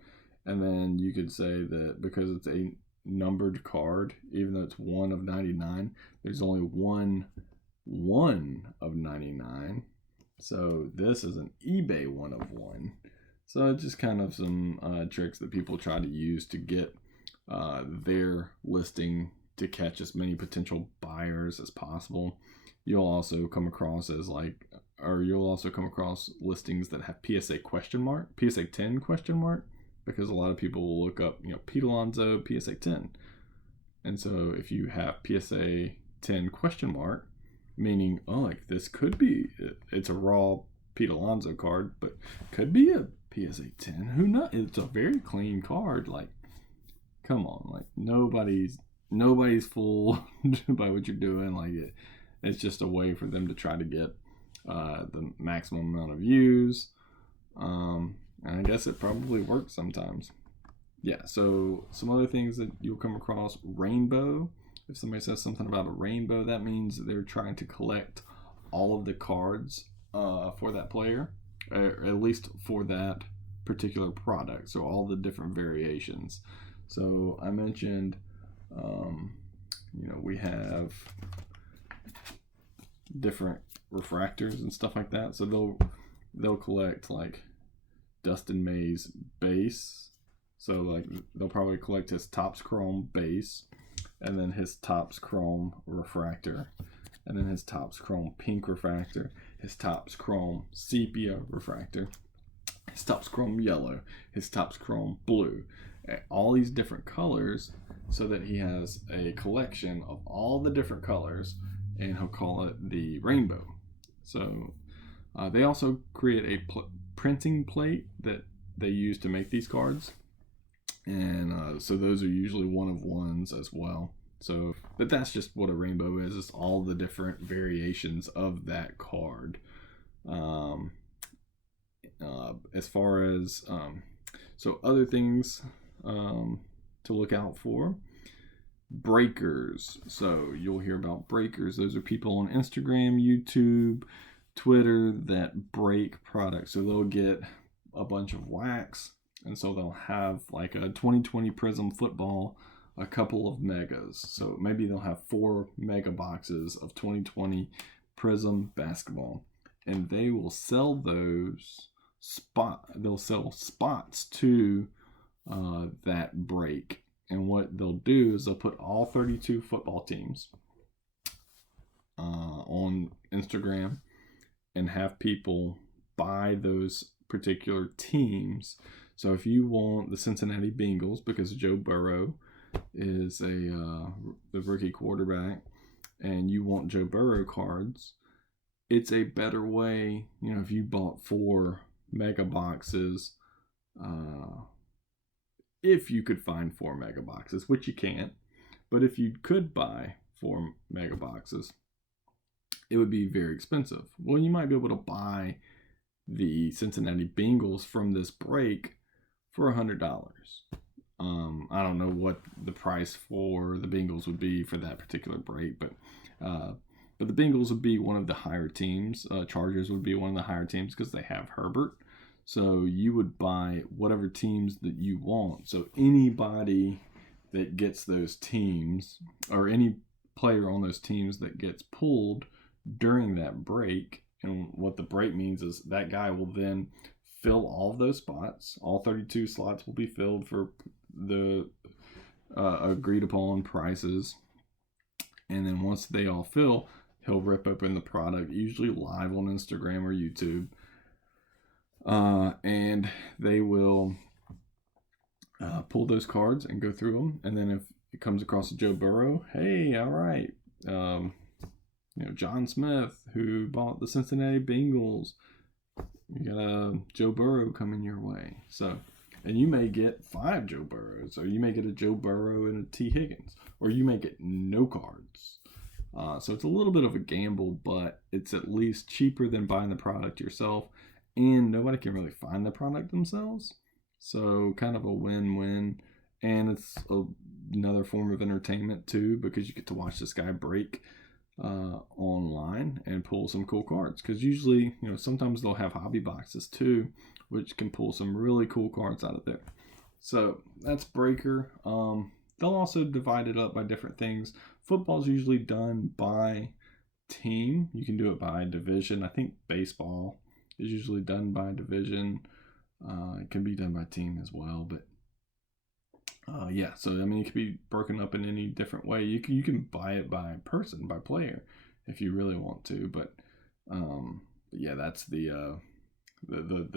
And then you could say that because it's a numbered card, even though it's 1 of 99, there's only one of 99. So this is an eBay 1 of 1. So it's just kind of some tricks that people try to use to get their listing to catch as many potential buyers as possible. You'll also come across listings that have PSA question mark, PSA 10 question mark, because a lot of people will look up, you know, Pete Alonso PSA 10. And so if you have PSA 10 question mark, meaning, oh, like this could be, it's a raw Pete Alonso card, but could be a PSA 10. Who knows? It's a very clean card. Like, come on, like nobody's fooled by what you're doing. Like it's just a way for them to try to get the maximum amount of views. And I guess it probably works sometimes. Yeah, so some other things that you'll come across: rainbow. If somebody says something about a rainbow, that means they're trying to collect all of the cards for that player, or at least for that particular product. So all the different variations. So I mentioned, you know, we have different refractors and stuff like that. So they'll collect like Dustin May's base. So like they'll probably collect his Topps Chrome base, and then his Topps Chrome refractor, and then his Topps Chrome pink refractor, his Topps Chrome sepia refractor, his Topps Chrome yellow, his Topps Chrome blue, all these different colors, so that he has a collection of all the different colors, and he'll call it the rainbow. So they also create a printing plate that they use to make these cards, and so those are usually 1 of 1s as well. So, but that's just what a rainbow is. It's all the different variations of that card. As far as so other things to look out for: breakers. So you'll hear about breakers. Those are people on Instagram, YouTube, Twitter that break products. So they'll get a bunch of wax, and so they'll have like a 2020 Prizm football, a couple of megas. So maybe they'll have 4 mega boxes of 2020 Prizm basketball, and they will sell those they'll sell spots to that break. And what they'll do is they'll put all 32 football teams on Instagram and have people buy those particular teams So if you want the Cincinnati Bengals, because Joe Burrow is the rookie quarterback, and you want Joe Burrow cards, it's a better way. If you bought 4 mega boxes, if you could find 4 mega boxes, which you can't, but if you could buy 4 mega boxes, it would be very expensive. Well, you might be able to buy the Cincinnati Bengals from this break for $100. I don't know what the price for the Bengals would be for that particular break, but the Bengals would be one of the higher teams. Chargers would be one of the higher teams because they have Herbert. So you would buy whatever teams that you want. So anybody that gets those teams, or any player on those teams that gets pulled during that break, and what the break means is that guy will then fill all of those spots. All 32 slots will be filled for the agreed upon prices. And then once they all fill, he'll rip open the product, usually live on Instagram or YouTube. And they will pull those cards and go through them. And then if it comes across a Joe Burrow, hey, all right. John Smith, who bought the Cincinnati Bengals, you got a Joe Burrow coming your way. So, and you may get 5 Joe Burrows, or you may get a Joe Burrow and a T. Higgins, or you may get no cards. So it's a little bit of a gamble, but it's at least cheaper than buying the product yourself, and nobody can really find the product themselves. So kind of a win-win, and it's another form of entertainment too, because you get to watch this guy break online and pull some cool cards. Because usually, sometimes they'll have hobby boxes too, which can pull some really cool cards out of there. So that's Breaker. They'll also divide it up by different things. Football's usually done by team. You can do it by division. I think baseball is usually done by division. It can be done by team as well, but yeah. So it could be broken up in any different way. You can buy it by person, by player, if you really want to. But yeah, that's the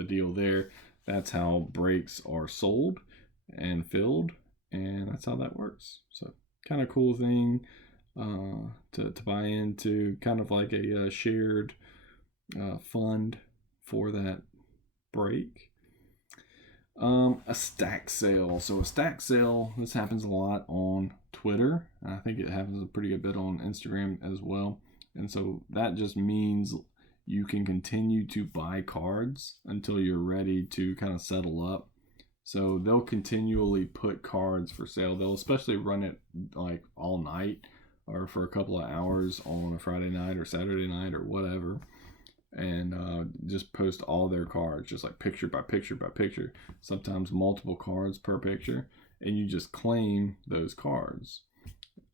deal there. That's how breaks are sold and filled, and that's how that works. So kind of cool thing to buy into, kind of like a shared fund for that break. A stack sale. So a stack sale, this happens a lot on Twitter. I think it happens a pretty good bit on Instagram as well. And so that just means you can continue to buy cards until you're ready to kind of settle up. So they'll continually put cards for sale. They'll especially run it like all night or for a couple of hours on a Friday night or Saturday night or whatever. And just post all their cards, just like picture by picture by picture, sometimes multiple cards per picture, and you just claim those cards.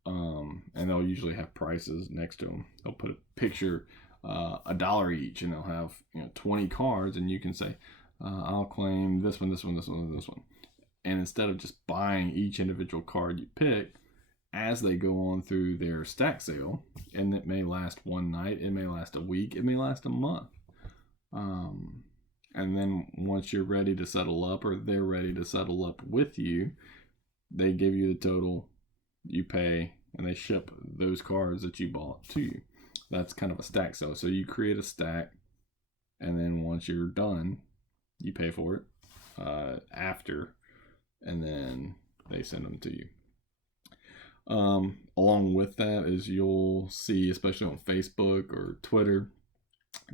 And they'll usually have prices next to them. They'll put a picture, $1 each, and they'll have 20 cards, and you can say, I'll claim this one, this one, this one, and this one. And instead of just buying each individual card you pick, as they go on through their stack sale, and it may last one night, it may last a week, it may last a month. And then once you're ready to settle up, or they're ready to settle up with you, they give you the total, you pay, and they ship those cards that you bought to you. That's kind of a stack sale. So you create a stack, and then once you're done, you pay for it after, and then they send them to you. Along with that is you'll see, especially on Facebook or Twitter,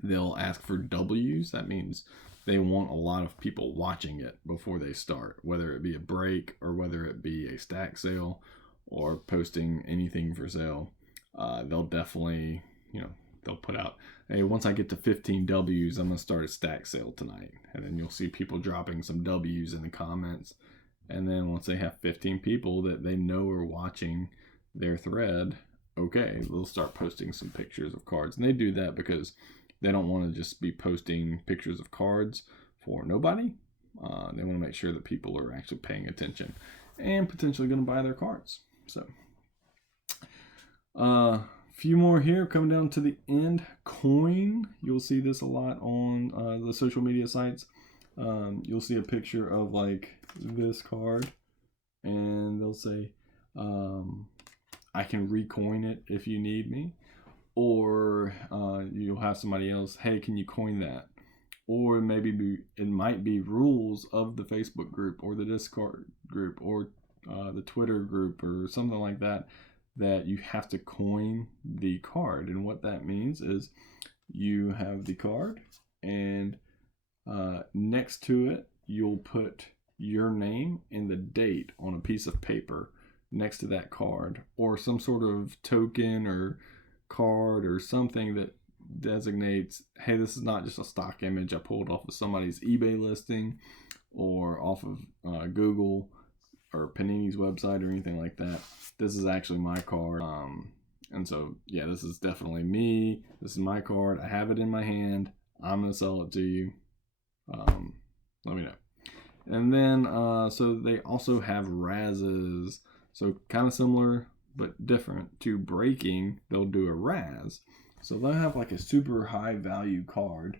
they'll ask for W's. That means they want a lot of people watching it before they start, whether it be a break or whether it be a stack sale or posting anything for sale. They'll definitely, they'll put out, hey, once I get to 15 W's, I'm going to start a stack sale tonight. And then you'll see people dropping some W's in the comments. And then once they have 15 people that they know are watching their thread, okay, they'll start posting some pictures of cards. And they do that because they don't want to just be posting pictures of cards for nobody. They want to make sure that people are actually paying attention and potentially going to buy their cards. So, few more here coming down to the end. Coin, you'll see this a lot on the social media sites. you'll see a picture of like this card, and they'll say, I can recoin it if you need me. Or you'll have somebody else, hey, can you coin that? Or it might be rules of the Facebook group or the Discord group or the Twitter group or something like that you have to coin the card. And what that means is you have the card, and next to it you'll put your name and the date on a piece of paper next to that card, or some sort of token or card or something that designates, hey, this is not just a stock image I pulled off of somebody's eBay listing or off of Google or Panini's website or anything like that. This is actually my card. And so, yeah, this is definitely me. This is my card. I have it in my hand. I'm going to sell it to you. Let me know. And then, so they also have Razes. So kind of similar, but different to breaking. They'll do a Raz. So they'll have like a super high value card.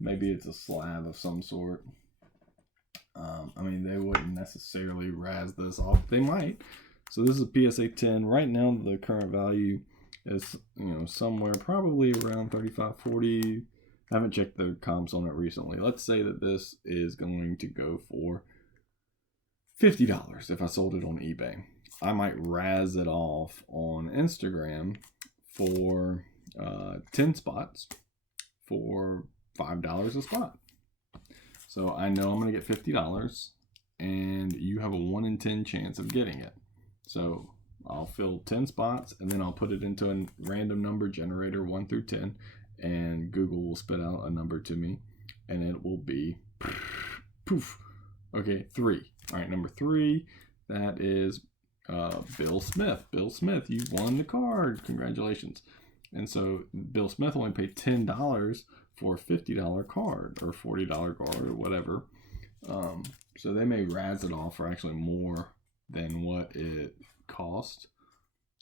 Maybe it's a slab of some sort. I mean, they wouldn't necessarily Raz this off. They might. So this is a PSA 10. Right now, the current value is, somewhere probably around 35, 40. I haven't checked the comps on it recently. Let's say that this is going to go for $50 if I sold it on eBay. I might Raz it off on Instagram for 10 spots for $5 a spot. So I know I'm going to get $50, and you have a 1 in 10 chance of getting it. So I'll fill 10 spots, and then I'll put it into a random number generator 1 through 10, and Google will spit out a number to me, and it will be poof. Okay, 3. All right, number 3, that is Bill Smith. Bill Smith, you won the card. Congratulations. And so Bill Smith only paid $10 for a $50 card or $40 card or whatever. So they may Raz it off for actually more than what it cost.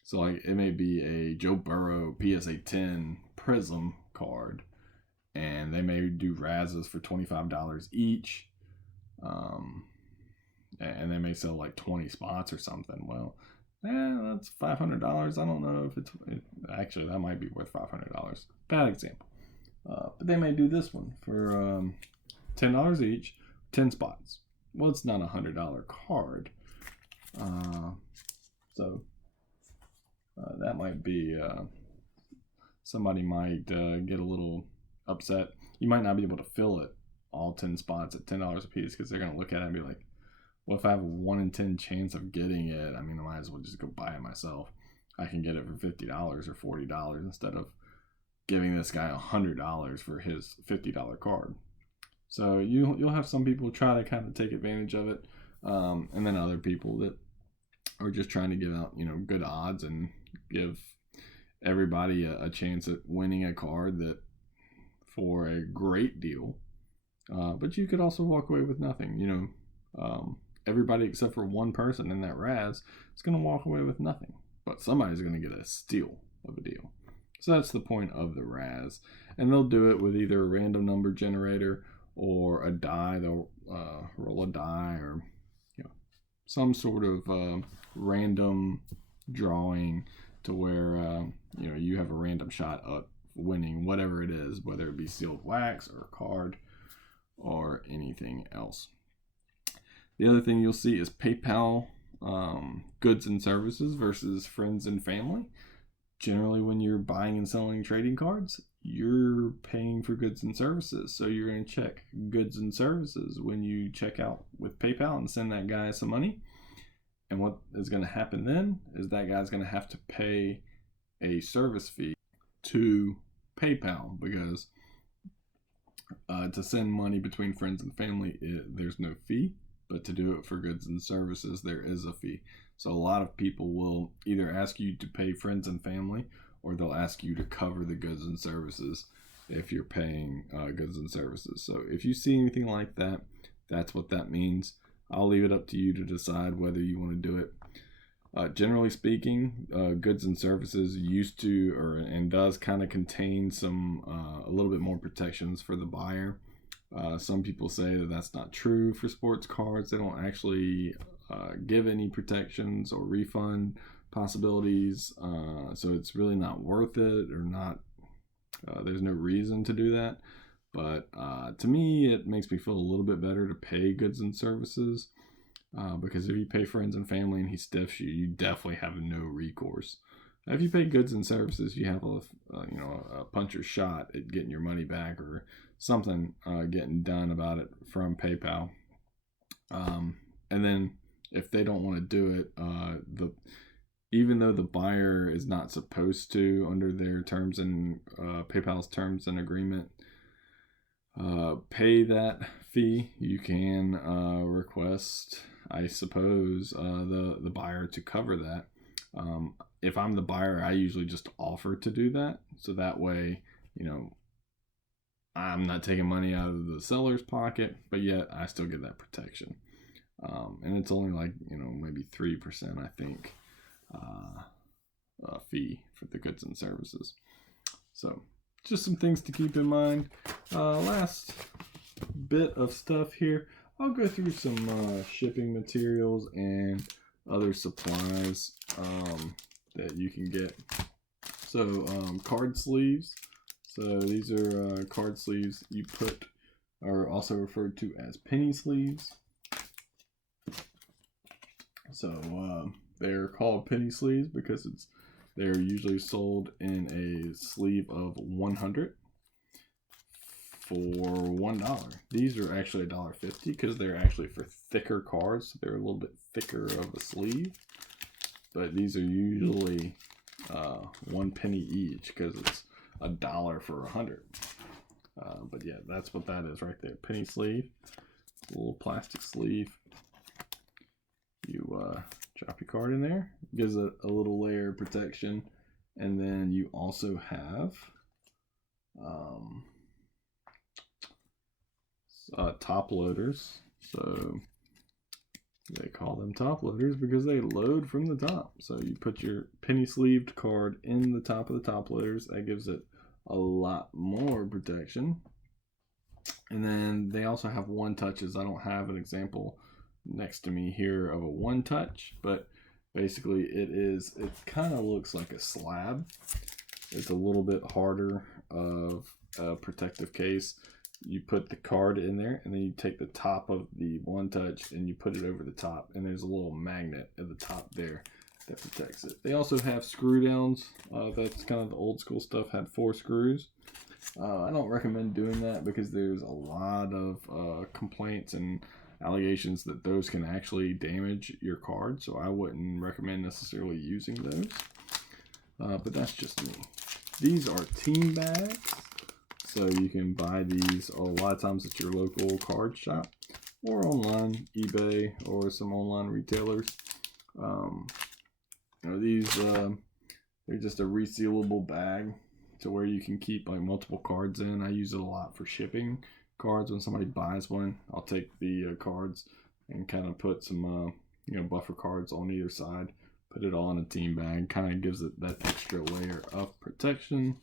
So like it may be a Joe Burrow PSA 10 Prizm card, and they may do Razes for $25 each. And they may sell like 20 spots or something. Well, that's $500. I don't know if actually that might be worth $500. Bad example. But they may do this one for $10 each, 10 spots. Well, it's not a $100 card. So that might be, somebody might get a little upset. You might not be able to fill it all 10 spots at $10 a piece, because they're going to look at it and be like, well, if I have a 1 in 10 chance of getting it, I mean, I might as well just go buy it myself. I can get it for $50 or $40 instead of giving this guy $100 for his $50 card. So you'll have some people try to kind of take advantage of it, and then other people that are just trying to give out, good odds and give everybody a chance at winning a card that for a great deal. But you could also walk away with nothing. Everybody except for one person in that Raz is going to walk away with nothing, but somebody's going to get a steal of a deal. So that's the point of the Raz. And they'll do it with either a random number generator or a die. They'll roll a die, or some sort of random drawing to where you have a random shot at winning whatever it is, whether it be sealed wax or a card or anything else. The other thing you'll see is PayPal goods and services versus friends and family. Generally, when you're buying and selling trading cards, you're paying for goods and services. So you're going to check goods and services when you check out with PayPal and send that guy some money. And what is going to happen then is that guy's going to have to pay a service fee to PayPal, because to send money between friends and family, there's no fee. But to do it for goods and services, there is a fee. So a lot of people will either ask you to pay friends and family, or they'll ask you to cover the goods and services if you're paying goods and services. So if you see anything like that, that's what that means. I'll leave it up to you to decide whether you want to do it. Generally speaking, goods and services used to and does kind of contain some a little bit more protections for the buyer. Some people say that that's not true for sports cards. They don't actually give any protections or refund possibilities, so it's really not worth it, or not. There's no reason to do that. But to me, it makes me feel a little bit better to pay goods and services, because if you pay friends and family and he stiffs you, you definitely have no recourse. If you pay goods and services, you have a puncher's shot at getting your money back, or something getting done about it from PayPal. And then if they don't want to do it, even though the buyer is not supposed to, under their terms and PayPal's terms and agreement, pay that fee, you can request, I suppose, the buyer to cover that. If I'm the buyer, I usually just offer to do that, so that way, I'm not taking money out of the seller's pocket, but yet I still get that protection. And it's only like, maybe 3%, I think, fee for the goods and services. So just some things to keep in mind. Last bit of stuff here. I'll go through some shipping materials and other supplies that you can get. So card sleeves. So these are card sleeves are also referred to as penny sleeves. So they're called penny sleeves because they're usually sold in a sleeve of 100 for $1. These are actually $1.50 because they're actually for thicker cards. So they're a little bit thicker of a sleeve, but these are usually 1 penny each because it's $1 for 100. But yeah, that's what that is right there. Penny sleeve, a little plastic sleeve. You drop your card in there. It gives it a little layer of protection, and then you also have top loaders. So they call them top loaders because they load from the top. So you put your penny sleeved card in the top of the top loaders. That gives it a lot more protection. And then they also have one touches. I don't have an example next to me here of a one touch, but basically it kind of looks like a slab. It's a little bit harder of a protective case. You put the card in there, and then you take the top of the one touch and you put it over the top, and there's a little magnet at the top there that protects it. They also have screw downs. That's kind of the old school stuff, had 4 screws. I don't recommend doing that because there's a lot of complaints and allegations that those can actually damage your card, so I wouldn't recommend necessarily using those. But that's just me. These are team bags, so you can buy these a lot of times at your local card shop or online, eBay, or some online retailers. These they're just a resealable bag to where you can keep like multiple cards in. I use it a lot for shipping cards. When somebody buys one, I'll take the cards and kind of put some buffer cards on either side, put it all in a team bag, kind of gives it that extra layer of protection.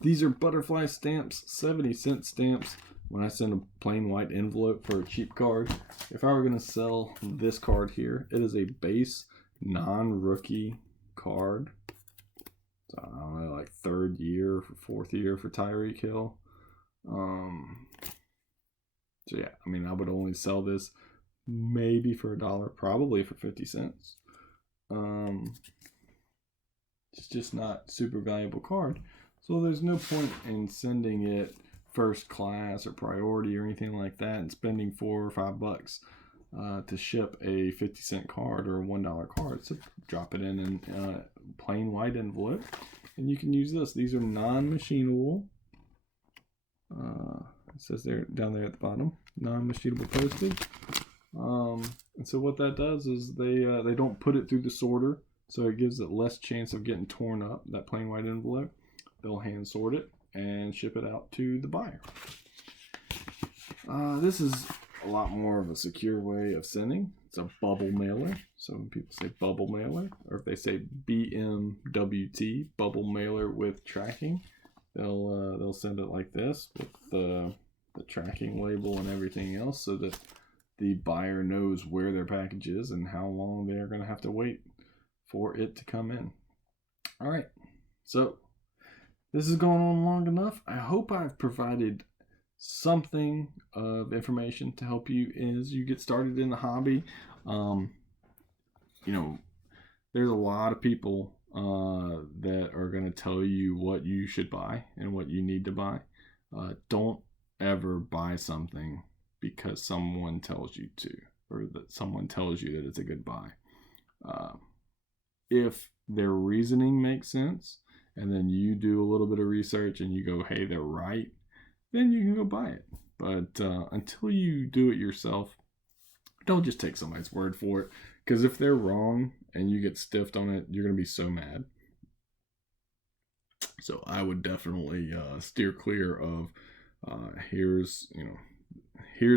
These are butterfly stamps, 70-cent stamps. When I send a plain white envelope for a cheap card, if I were going to sell this card here, it is a base non-rookie card. So I don't know, like 3rd year, 4th year for Tyreek Hill. So yeah, I mean, I would only sell this maybe for $1, probably for 50 cents. It's just not super valuable card. So there's no point in sending it first class or priority or anything like that and spending $4 or $5 to ship a 50-cent card or a $1 card. So drop it in a plain white envelope, and you can use this. These are non-machinable. It says there down there at the bottom, non-machinable postage. And so what that does is they don't put it through the sorter, so it gives it less chance of getting torn up. That plain white envelope, they'll hand sort it and ship it out to the buyer. This is a lot more of a secure way of sending. It's a bubble mailer. So when people say bubble mailer, or if they say BMWT, bubble mailer with tracking, they'll send it like this with the the tracking label and everything else so that the buyer knows where their package is and how long they're going to have to wait for it to come in. All right, so this is going on long enough. I hope I've provided something of information to help you as you get started in the hobby. You know, there's a lot of people that are going to tell you what you should buy and what you need to buy. Don't ever buy something because someone tells you to, or that someone tells you that it's a good buy. If their reasoning makes sense, and then you do a little bit of research and you go, hey, they're right, then you can go buy it. But until you do it yourself, don't just take somebody's word for it. Because if they're wrong and you get stiffed on it, you're going to be so mad. So I would definitely steer clear of here's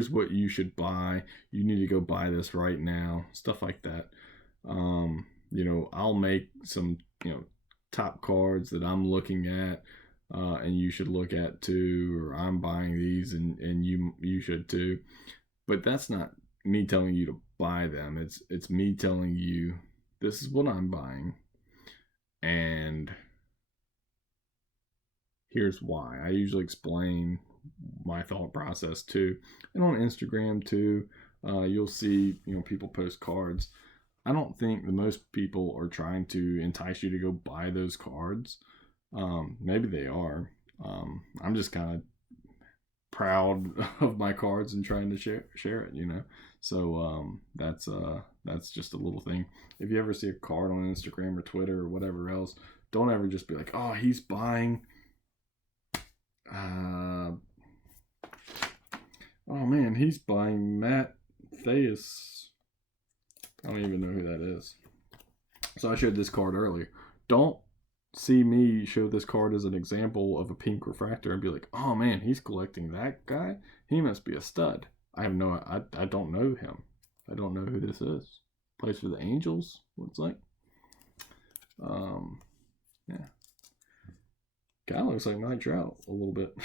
what you should buy. You need to go buy this right now. Stuff like that. I'll make some top cards that I'm looking at, and you should look at too, or I'm buying these and you should too. But that's not me telling you to buy them. It's me telling you this is what I'm buying, and here's why. I usually explain my thought process too, and on Instagram too. You'll see people post cards. I don't think the most people are trying to entice you to go buy those cards. Maybe they are. I'm just kind of proud of my cards and trying to share it, So that's just a little thing. If you ever see a card on Instagram or Twitter or whatever else, don't ever just be like, oh, he's buying he's buying Matt Theus. I don't even know who that is. So I showed this card earlier. Don't see me show this card as an example of a pink refractor and be like, oh man, he's collecting that guy? He must be a stud. I don't know him. I don't know who this is. Plays for the Angels, looks like. Yeah. Guy looks like Mike Trout a little bit.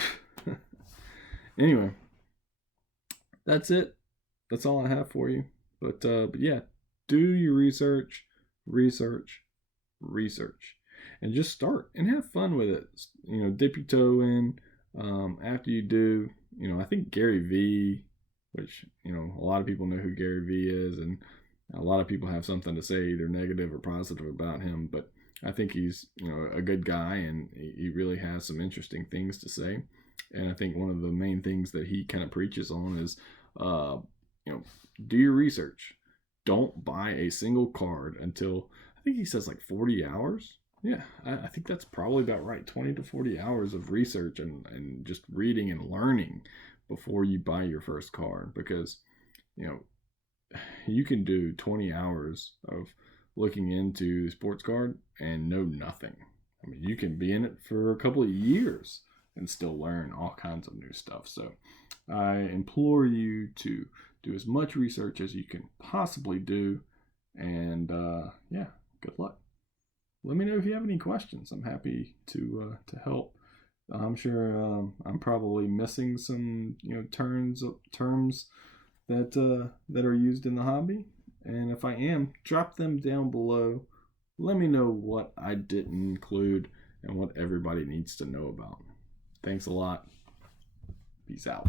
Anyway, that's it. That's all I have for you. But yeah, do your research, and just start and have fun with it. Dip your toe in. After you do, I think Gary V, which a lot of people know who Gary V is, and a lot of people have something to say, either negative or positive, about him. But I think he's a good guy, and he really has some interesting things to say. And I think one of the main things that he kind of preaches on is, do your research. Don't buy a single card until, I think he says, like 40 hours. Yeah, I think that's probably about right. 20 to 40 hours of research and just reading and learning before you buy your first card. Because, you can do 20 hours of looking into the sports card and know nothing. I mean, you can be in it for a couple of years and still learn all kinds of new stuff. So I implore you to do as much research as you can possibly do. And yeah, good luck. Let me know if you have any questions. I'm happy to help. I'm sure I'm probably missing some terms that are used in the hobby. And if I am, drop them down below. Let me know what I didn't include and what everybody needs to know about. Thanks a lot. Peace out.